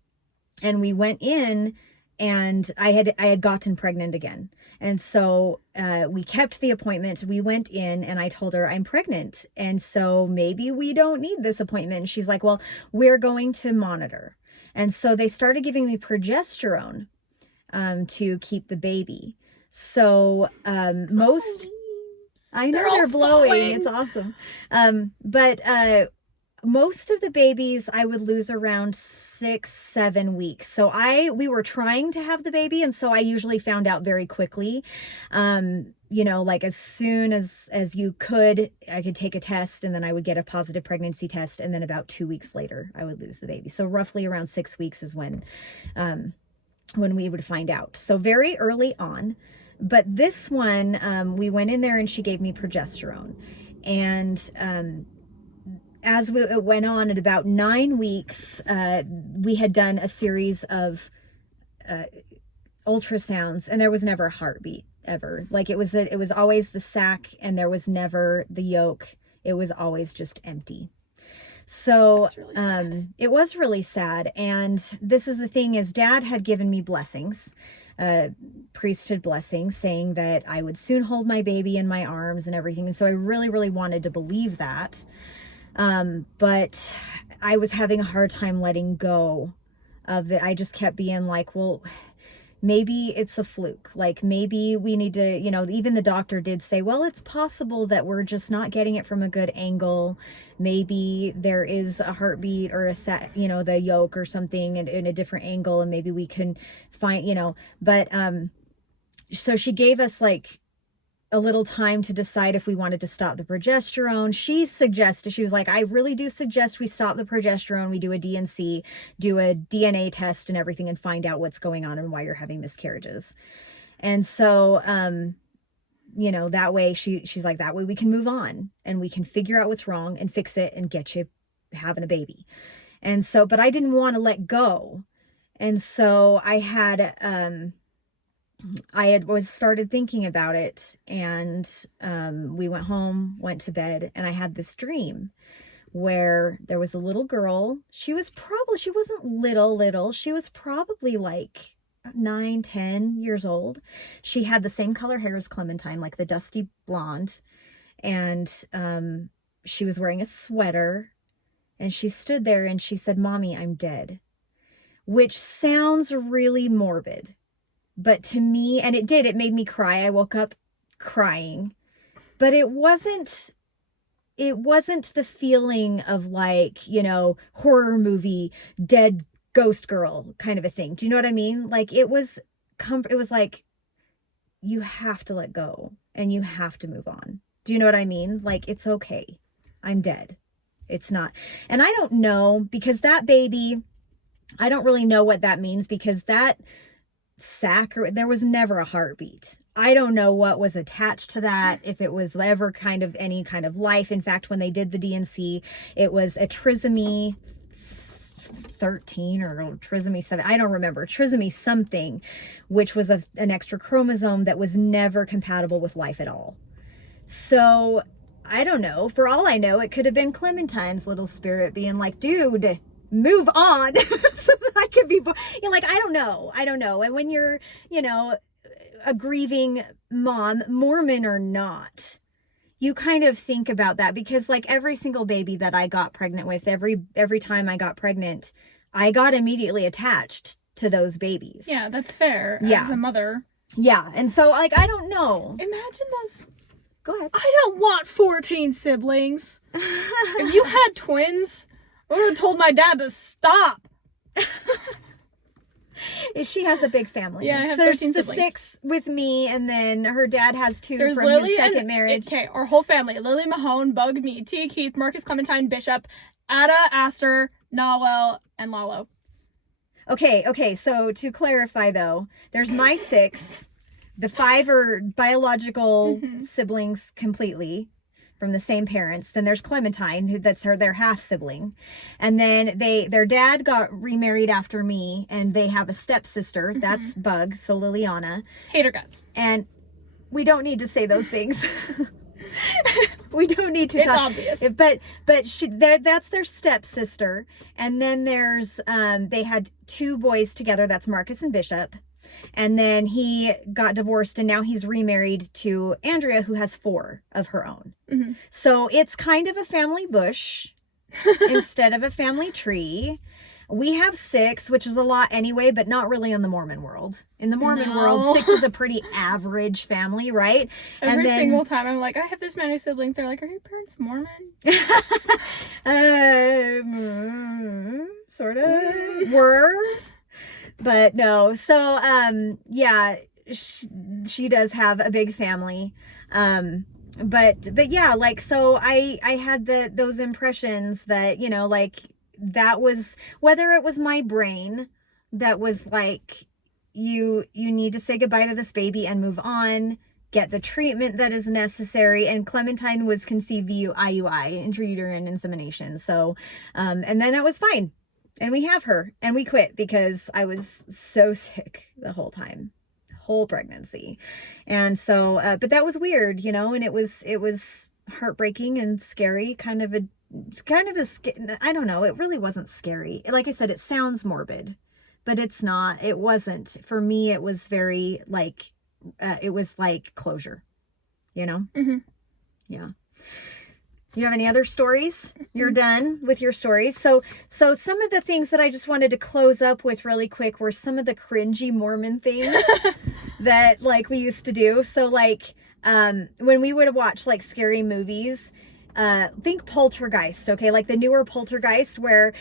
and we went in, and I had gotten pregnant again. And so we kept the appointment. We went in, and I told her I'm pregnant, and so maybe we don't need this appointment. And she's like, well, we're going to monitor. And so they started giving me progesterone to keep the baby. So I know they're blowing. Falling. It's awesome. But most of the babies I would lose around 6-7 weeks. So we were trying to have the baby, and so I usually found out very quickly. Like as soon as you could, I could take a test, and then I would get a positive pregnancy test, and then about 2 weeks later I would lose the baby. So roughly around 6 weeks is when we would find out. So very early on. But this one, we went in there, and she gave me progesterone. And as it went on, at about 9 weeks, we had done a series of ultrasounds, and there was never a heartbeat ever. Like it was always the sac, and there was never the yolk. It was always just empty. So really it was really sad. And this is the thing, is Dad had given me blessings, priesthood blessings, saying that I would soon hold my baby in my arms and everything. And so I really, really wanted to believe that. But I was having a hard time letting go of it. I just kept being like, well, maybe it's a fluke. Like maybe we need to, even the doctor did say, well, it's possible that we're just not getting it from a good angle. Maybe there is a heartbeat or the yolk or something in a different angle, and maybe we can find, but, so she gave us like a little time to decide if we wanted to stop the progesterone. She was like, I really do suggest we stop the progesterone. We do a DNC, do a DNA test and everything, and find out what's going on and why you're having miscarriages. And so, that way she's like, that way we can move on, and we can figure out what's wrong and fix it and get you having a baby. And so, but I didn't want to let go. And so I started thinking about it, and we went home, went to bed, and I had this dream where there was a little girl. She wasn't little. She was probably like 9-10 years old. She had the same color hair as Clementine, like the dusty blonde. And she was wearing a sweater, and she stood there and she said, "Mommy, I'm dead," which sounds really morbid. But to me, and it made me cry. I woke up crying, but it wasn't the feeling of like, horror movie, dead ghost girl kind of a thing. Do you know what I mean? Like it was like, you have to let go and you have to move on. Do you know what I mean? Like, it's okay. I'm dead. It's not. And I don't know, because that baby, I don't really know what that means, because that sac, there was never a heartbeat. I don't know what was attached to that, if it was ever kind of any kind of life. In fact, when they did the DNC, it was a trisomy 13 or trisomy 7. I don't remember. Trisomy something, which was an extra chromosome that was never compatible with life at all. So I don't know. For all I know, it could have been Clementine's little spirit being like, dude, move on. So that I could be, like, I don't know. And when you're, a grieving mom, Mormon or not, you kind of think about that, because like every single baby that I got pregnant with, every time I got pregnant, I got immediately attached to those babies. Yeah, that's fair. Yeah. As a mother. Yeah. And so like, I don't know. Imagine those. Go ahead. I don't want 14 siblings. If you had twins, I would have told my dad to stop. She has a big family. Yeah, I have so 13 there's the siblings. 6 with me, and then her dad has 2 There's from Lily his second and, marriage. Okay, our whole family. Lily Mahone, Bug, me, Tia Keith, Marcus Clementine, Bishop, Ada, Aster, Nawel, and Lalo. Okay, so to clarify though, there's my 6. The 5 are biological siblings completely from the same parents. Then there's Clementine, that's their half sibling. And then their dad got remarried after me, and they have a stepsister. That's Bug, so Liliana. Hater guts. And we don't need to say those things. We don't need to It's talk. obvious. But that's their stepsister. And then there's they had 2 boys together. That's Marcus and Bishop. And then he got divorced, and now he's remarried to Andrea, who has 4 of her own. So it's kind of a family bush instead of a family tree. We have 6, which is a lot anyway, but not really in the Mormon world. In the Mormon world, 6 is a pretty average family, right? Every single time I'm like, I have this many siblings. They're like, are your parents Mormon? Sort of. Were. But no. So, yeah, she does have a big family. But yeah, like, so I had those impressions that, like, that was, whether it was my brain that was like, you need to say goodbye to this baby and move on, get the treatment that is necessary. And Clementine was conceived via IUI, intrauterine insemination. So, and then it was fine. And we have her, and we quit because I was so sick the whole time, whole pregnancy. And so, but that was weird, and it was heartbreaking and scary, I don't know. It really wasn't scary. Like I said, it sounds morbid, but it's not. It wasn't. For me, it was very like, it was like closure, Yeah. You have any other stories? You're done with your stories. So some of the things that I just wanted to close up with really quick were some of the cringy Mormon things that like we used to do. So like, when we would watch like scary movies, think Poltergeist, okay? Like the newer Poltergeist, where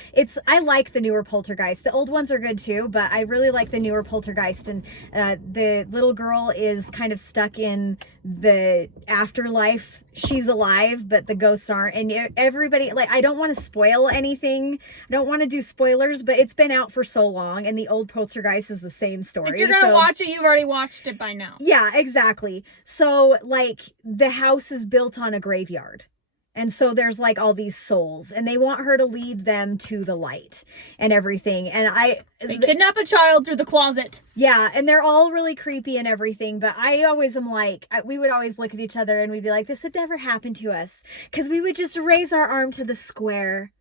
I like the newer Poltergeist. The old ones are good too, but I really like the newer Poltergeist. And the little girl is kind of stuck in the afterlife. She's alive, but the ghosts aren't. And everybody, like, I don't want to spoil anything. I don't want to do spoilers, but it's been out for so long, and the old Poltergeist is the same story. If you're gonna watch it, you've already watched it by now. Yeah, exactly. So like the house is built on a graveyard. And so there's like all these souls, and they want her to lead them to the light and everything. And they kidnap a child through the closet. Yeah. And they're all really creepy and everything. But I always am like, we would always look at each other and we'd be like, this would never happen to us. 'Cause we would just raise our arm to the square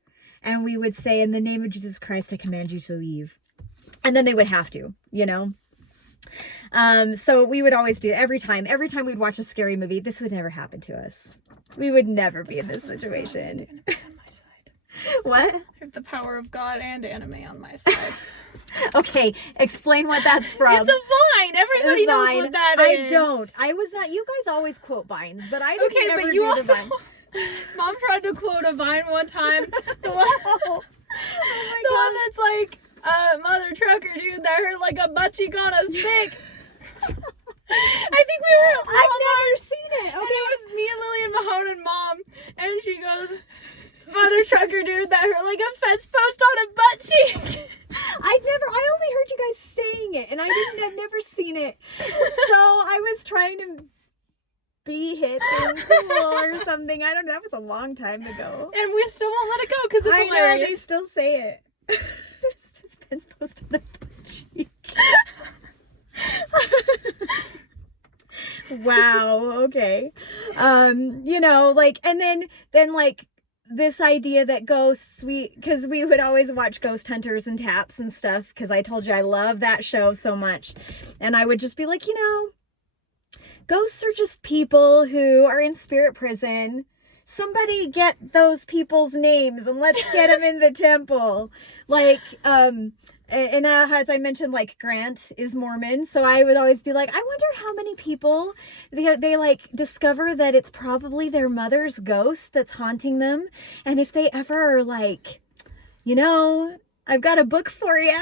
and we would say, in the name of Jesus Christ, I command you to leave. And then they would have to, so we would always do every time we'd watch a scary movie, this would never happen to us. We would never be in this situation. On my side. What? I have the power of God and anime on my side. Okay, explain what that's from. It's a vine. Everybody knows what that is. I don't. I was not. You guys always quote vines, but I didn't ever but you do also, the vine. Mom tried to quote a vine one time. The one, Oh the one that's like, mother trucker dude that hurt like a butt cheek on a stick. I think we were at Walmart. I've never seen it. And it was me and Lily and Mahone and Mom. And she goes, mother trucker dude that hurt like a fence post on a butt cheek. I only heard you guys saying it, and I've never seen it. So I was trying to be hip and cool or something. I don't know. That was a long time ago. And we still won't let it go because it's I hilarious. know, they still say it. hands posted on a butt cheek. Wow. Okay. You know, like, and then like this idea that ghosts, because we would always watch Ghost Hunters and Taps and stuff, because I told you I love that show so much. And I would just be like, you know, ghosts are just people who are in spirit prison. Somebody get those people's names and let's get them in the temple. Like, and as I mentioned, like Grant is Mormon, so I would always be like, I wonder how many people they like discover that it's probably their mother's ghost that's haunting them, and if they ever are like, you know, I've got a book for you.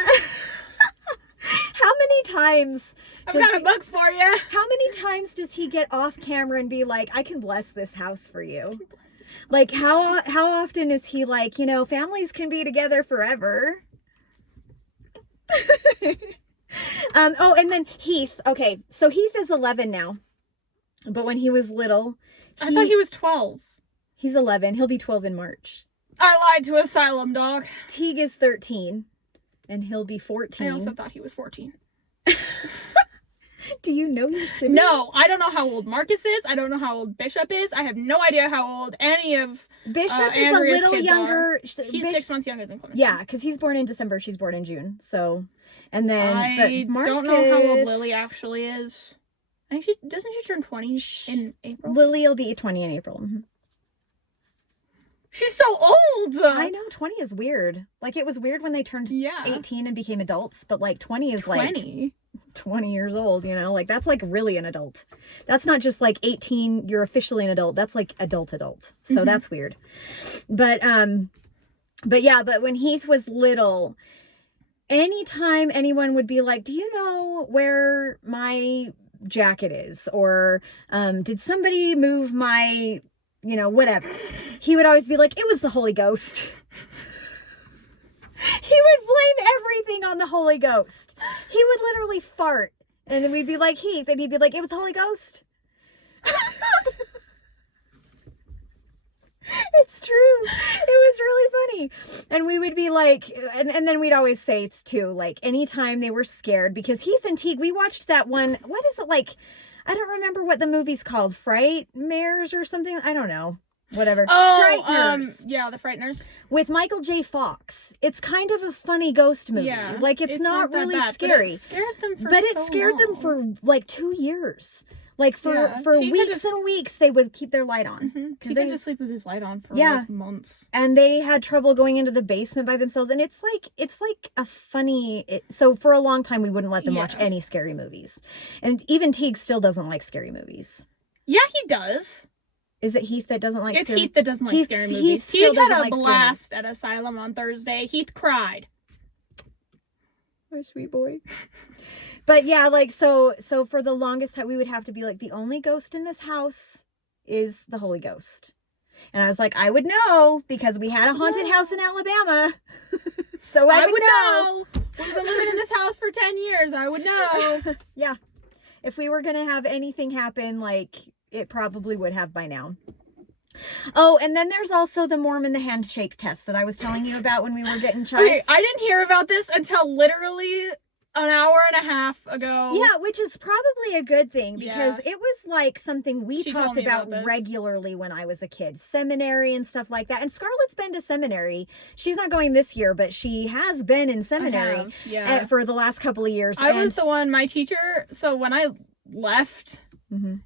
How many times? I've got a book for you. How many times does he get off camera and be like, I can bless this house for you? Like, how often is he like, you know, families can be together forever? Oh, and then Heath. Okay, so Heath is 11 now, but when he was little, I thought he was 12. He's 11. He'll be 12 in March. I lied to Asylum, dog. Teague is 13, and he'll be 14. I also thought he was 14. Do you know your sibling? No, I don't know how old Marcus is. I don't know how old Bishop is. I have no idea how old any of Bishop is Andrea's a little kids younger. Are. He's 6 months younger than Clementine. Yeah, because he's born in December. She's born in June. So, and then I Marcus, don't know how old Lily actually is. I think doesn't she turn 20 in April? Lily will be 20 in April. Mm-hmm. She's so old. I know, 20 is weird. Like, it was weird when they turned 18 and became adults, but like 20 is 20. like 20 years old, you know? Like, that's like really an adult. That's not just like 18, you're officially an adult. That's like adult. So that's weird. But yeah, but when Heath was little, anytime anyone would be like, do you know where my jacket is? Or did somebody move my, you know, whatever, he would always be like, it was the Holy Ghost. He would blame everything on the Holy Ghost. He would literally fart, and then we'd be like, Heath, and he'd be like, it was the Holy Ghost. It's true. It was really funny. And we would be like, and then we'd always say it's too, like, anytime they were scared, because Heath and Teague, we watched that one, what is it, like, I don't remember what the movie's called, Frightmares or something, I don't know, whatever. Oh, Frighteners. yeah, the Frighteners. With Michael J. Fox. It's kind of a funny ghost movie. Yeah, like, it's not really bad, scary. But it scared them for But it so scared long. them for like 2 years. Like for Teague weeks and weeks, they would keep their light on. He had to sleep with his light on for Yeah. like months. And they had trouble going into the basement by themselves. And it's like a funny, so for a long time, we wouldn't let them watch any scary movies. And even Teague still doesn't like scary movies. Yeah, he does. Is it Heath that doesn't like It's scary? Heath that doesn't like scary movies. He had a blast at Asylum on Thursday. Heath cried. My sweet boy. But yeah, like, so for the longest time, we would have to be like, the only ghost in this house is the Holy Ghost. And I was like, I would know, because we had a haunted house in Alabama. So I would know. We've been living in this house for 10 years. I would know. Yeah. If we were going to have anything happen, like, it probably would have by now. Oh, and then there's also the Mormon the handshake test that I was telling you about when we were getting child. Okay, I didn't hear about this until literally an hour and a half ago. Yeah, which is probably a good thing, because it was like something we talked about regularly when I was a kid. Seminary and stuff like that. And Scarlett's been to seminary. She's not going this year, but she has been in seminary for the last couple of years. I was the one, my teacher, so when I left,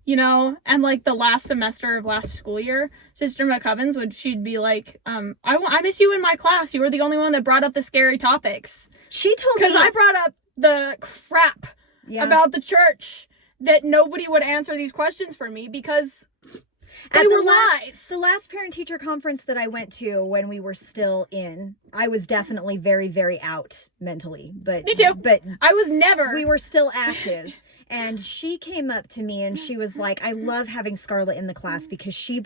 you know, and like the last semester of last school year, Sister McCubbins she'd be like, I miss you in my class. You were the only one that brought up the scary topics. She told me. Because I brought up the crap about the church, that nobody would answer these questions for me because they were lies. The last parent-teacher conference that I went to when we were still in, I was definitely very, very out mentally. But me too. But I was never. We were still active. And she came up to me and she was like, I love having Scarlett in the class because she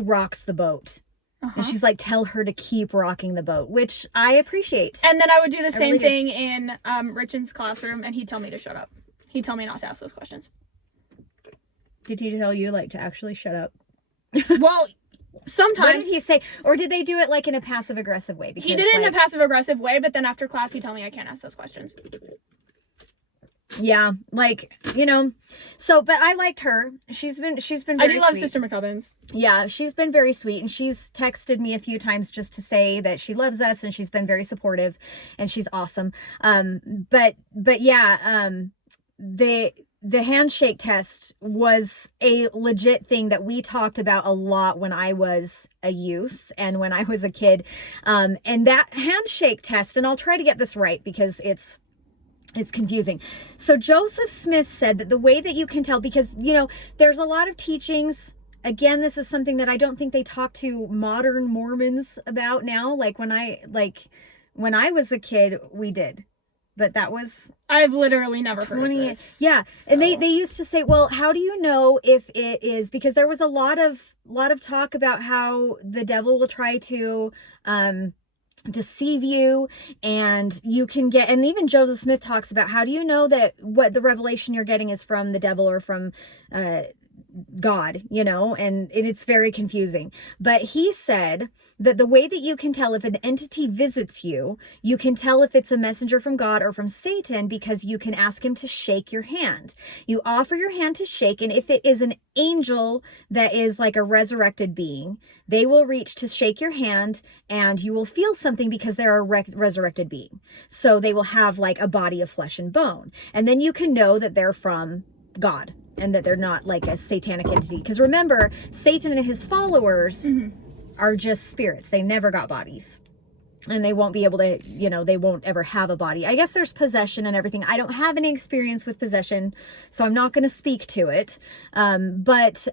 rocks the boat. And she's like, tell her to keep rocking the boat, which I appreciate. And then I would do the same thing in Richard's classroom, and he'd tell me to shut up. He'd tell me not to ask those questions. Did he tell you, like, to actually shut up? Well, What Sometimes. did he say? Or did they do it like in a passive aggressive way? He did it in a passive aggressive way, but then after class he told me I can't ask those questions. Yeah, like, so, but I liked her. She's been very I do love sweet. Sister McCubbins. Yeah, she's been very sweet, and she's texted me a few times just to say that she loves us, and she's been very supportive, and she's awesome. But yeah, the handshake test was a legit thing that we talked about a lot when I was a youth and when I was a kid. And that handshake test, and I'll try to get this right because it's confusing. So Joseph Smith said that the way that you can tell, because, there's a lot of teachings. Again, this is something that I don't think they talk to modern Mormons about now. Like when I was a kid, we did. But that was... I've literally never heard of this. Yeah. So. And they used to say, well, how do you know if it is... Because there was a lot of talk about how the devil will try to... deceive you, and you can get, and even Joseph Smith talks about, how do you know that what the revelation you're getting is from the devil or from God, and it's very confusing. But he said that the way that you can tell if an entity visits you, you can tell if it's a messenger from God or from Satan, because you can ask him to shake your hand. You offer your hand to shake, and if it is an angel that is like a resurrected being, they will reach to shake your hand, and you will feel something because they're a resurrected being. So they will have like a body of flesh and bone. And then you can know that they're from God and that they're not like a satanic entity. Because remember, Satan and his followers are just spirits. They never got bodies. And they won't be able to, they won't ever have a body. I guess there's possession and everything. I don't have any experience with possession, so I'm not going to speak to it. But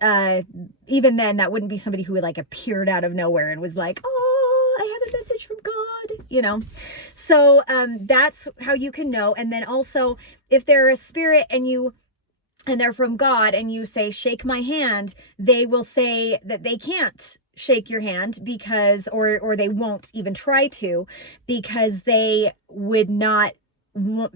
even then, that wouldn't be somebody who like appeared out of nowhere and was like, oh, I have a message from God, So that's how you can know. And then also, if they're a spirit and they're from God, and you say, shake my hand, they will say that they can't shake your hand because, or they won't even try to, because they would not want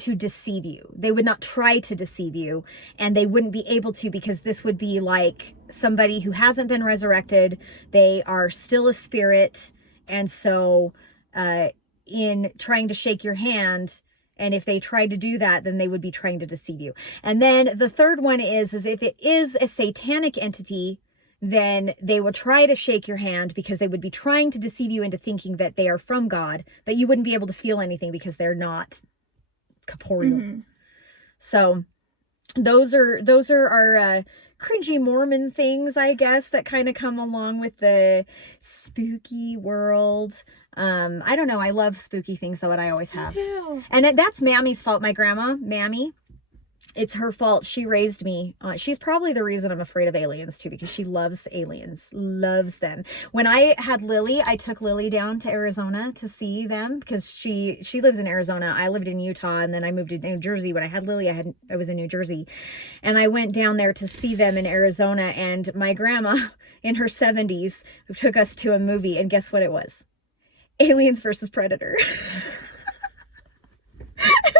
to deceive you. They would not try to deceive you, and they wouldn't be able to, because this would be like somebody who hasn't been resurrected. They are still a spirit. And so, in trying to shake your hand, and if they tried to do that, then they would be trying to deceive you. And then the third one is if it is a satanic entity, then they would try to shake your hand because they would be trying to deceive you into thinking that they are from God, but you wouldn't be able to feel anything because they're not corporeal. So those are our cringy Mormon things, I guess, that kind of come along with the spooky world. I don't know. I love spooky things, though, and I always have. Me too. And that's Mammy's fault. My grandma, Mammy, it's her fault. She raised me. She's probably the reason I'm afraid of aliens, too, because she loves aliens, loves them. When I had Lily, I took Lily down to Arizona to see them, because she lives in Arizona. I lived in Utah, and then I moved to New Jersey. When I had Lily, I was in New Jersey, and I went down there to see them in Arizona, and my grandma in her 70s took us to a movie, and guess what it was? Aliens versus Predator.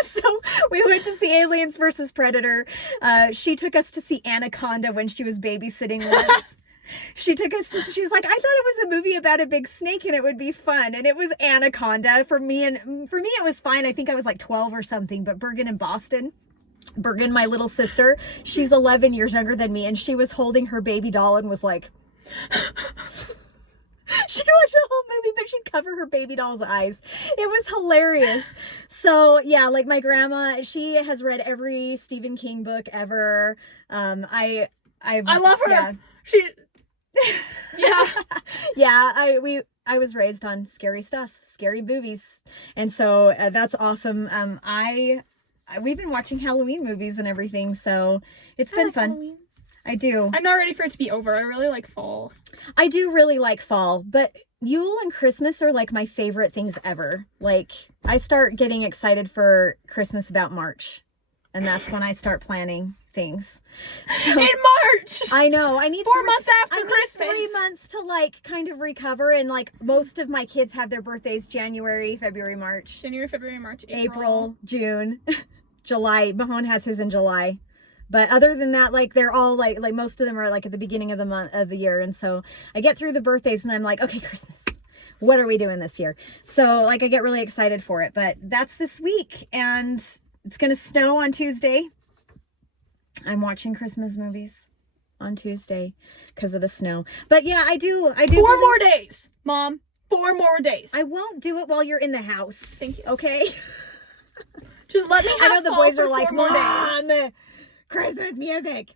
So we went to see Aliens versus Predator. She took us to see Anaconda when she was babysitting once. She was like, I thought it was a movie about a big snake and it would be fun. And it was Anaconda for me. And for me, it was fine. I think I was like 12 or something, but Bergen in Boston, Bergen, my little sister, she's 11 years younger than me. And she was holding her baby doll and was like, she'd watch the whole movie, but she'd cover her baby doll's eyes. It was hilarious. So yeah, like my grandma, she has read every Stephen King book ever. I love her. Yeah. Yeah. I was raised on scary stuff, scary movies, and so that's awesome. We've been watching Halloween movies and everything, so it's been fun. Halloween. I do. I'm not ready for it to be over. I really like fall. I do really like fall, but Yule and Christmas are like my favorite things ever. Like, I start getting excited for Christmas about March, and that's when I start planning things. So, in March! I know. I need 4 months after Christmas. 3 months to like kind of recover, and like most of my kids have their birthdays January, February, March. January, February, March, April, June, July. Mahone has his in July. But other than that, like they're all like most of them are like at the beginning of the month of the year. And so I get through the birthdays and I'm like, okay, Christmas, what are we doing this year? So like I get really excited for it, but that's this week and it's going to snow on Tuesday. I'm watching Christmas movies on Tuesday because of the snow. But yeah, I do. 4 more days, Mom. 4 more days. I won't do it while you're in the house. Thank you. Okay? Just let me have I know the boys are like, 4 more Mom, days. Christmas music.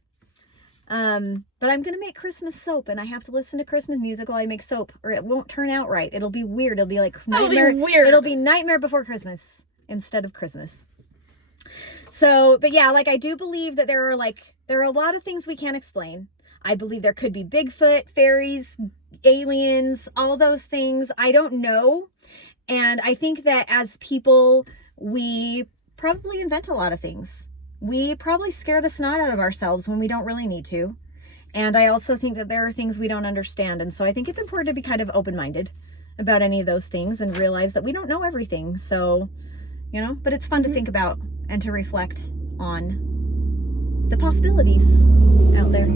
But I'm going to make Christmas soap and I have to listen to Christmas music while I make soap or it won't turn out right. It'll be weird. It'll be like nightmare. It'll be Nightmare Before Christmas instead of Christmas. So, but yeah, like I do believe that there are a lot of things we can't explain. I believe there could be Bigfoot, fairies, aliens, all those things. I don't know. And I think that as people, we probably invent a lot of things. We probably scare the snot out of ourselves when we don't really need to. And I also think that there are things we don't understand. And so I think it's important to be kind of open-minded about any of those things and realize that we don't know everything. So, you know, but it's fun to think about and to reflect on the possibilities out there.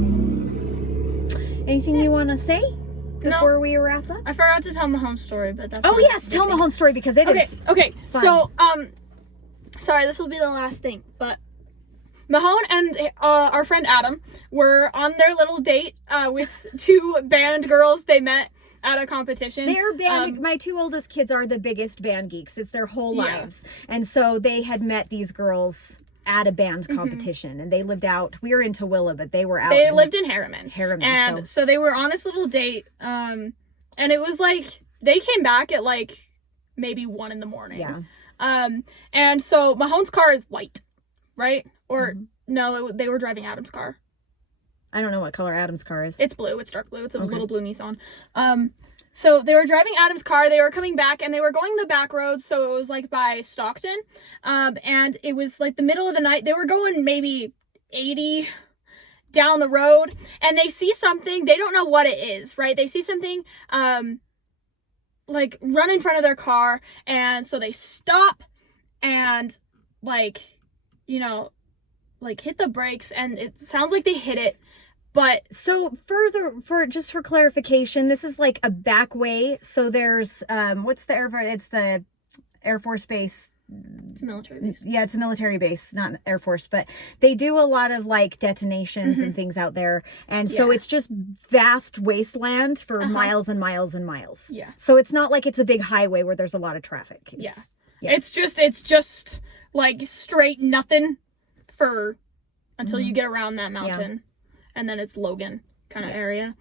Anything you want to say before we wrap up? I forgot to tell Mahon's story, but that's... Oh, yes, tell Mahon's story because it is Okay, fun. So, sorry, this will be the last thing, but Mahone and our friend Adam were on their little date with 2 band girls they met at a competition. They're band, my 2 oldest kids are the biggest band geeks. It's their whole lives. And so they had met these girls at a band competition and they lived out, we were in Tooele, but they were out. They lived in Harriman. And so they were on this little date. And it was like, they came back at like maybe 1 in the morning. Yeah. And so Mahone's car is white, right? Or no, they were driving Adam's car. I don't know what color Adam's car is. It's blue. It's dark blue. It's a little blue Nissan. So they were driving Adam's car. They were coming back and they were going the back roads. So it was like by Stockton. And it was like the middle of the night. They were going maybe 80 down the road and they see something. They don't know what it is, right? They see something, like run in front of their car. And so they stop and like, you know, like hit the brakes and it sounds like they hit it. But so for clarification, this is like a back way. So there's what's the it's the Air Force base. It's a military base. Yeah, it's a military base, not Air Force, but they do a lot of like detonations and things out there. And so it's just vast wasteland for miles and miles and miles. Yeah. So it's not like it's a big highway where there's a lot of traffic. It's just like straight nothing for until you get around that mountain. And then it's Logan kind of area.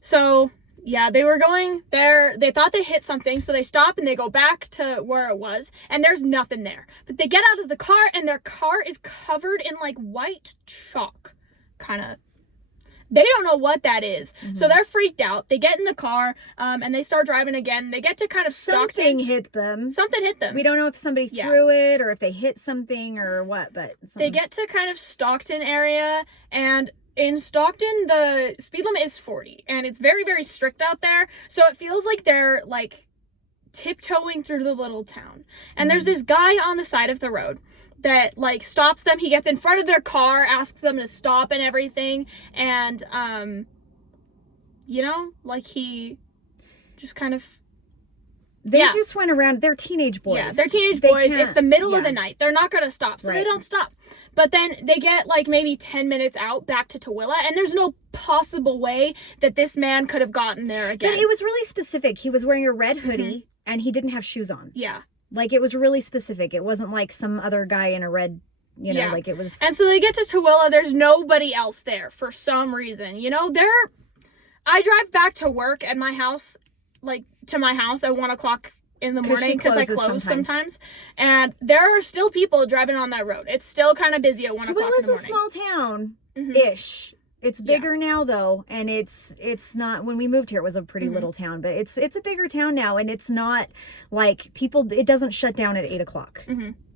So, yeah, they were going there. They thought they hit something. So they stop and they go back to where it was. And there's nothing there. But they get out of the car and their car is covered in like white chalk. Kind of. They don't know what that is. So they're freaked out. They get in the car and they start driving again. They get to kind of Stockton. Something hit them. Something hit them. We don't know if somebody threw it or if they hit something or what, but they get to kind of Stockton area and in Stockton, the speed limit is 40, and it's very, very strict out there, so it feels like they're, like, tiptoeing through the little town. And there's this guy on the side of the road that, like, stops them. He gets in front of their car, asks them to stop and everything, and, you know, like, he just kind of... They just went around. They're teenage boys. Yeah, they're teenage boys. It's the middle of the night. They're not going to stop, so they don't stop. But then they get, like, maybe 10 minutes out back to Tooele, and there's no possible way that this man could have gotten there again. But it was really specific. He was wearing a red hoodie, and he didn't have shoes on. Yeah. Like, it was really specific. It wasn't like some other guy in a red, you know, like it was... And so they get to Tooele. There's nobody else there for some reason. You know, I drive back to work at my house, like, to my house at 1 o'clock in the morning because I close sometimes. And there are still people driving on that road. It's still kind of busy at 1 o'clock in the morning. Tooele's a small town-ish. It's bigger now, though, and it's not... When we moved here, it was a pretty little town, but it's a bigger town now, and it's not like people... It doesn't shut down at 8 o'clock.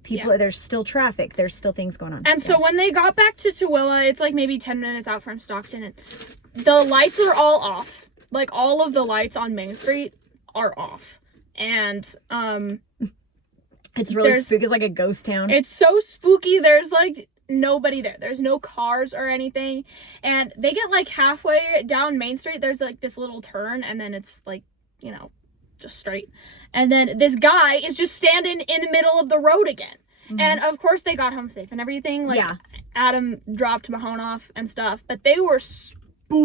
People, there's still traffic. There's still things going on. And so when they got back to Tooele, it's like maybe 10 minutes out from Stockton, and the lights are all off. Like, all of the lights on Main Street are off. And it's really spooky. It's like a ghost town. It's so spooky. There's like nobody there. There's no cars or anything. And they get like halfway down Main Street. There's like this little turn, and then it's like, you know, just straight. And then this guy is just standing in the middle of the road again. And of course they got home safe and everything. Like, Adam dropped Mahone off and stuff, but they were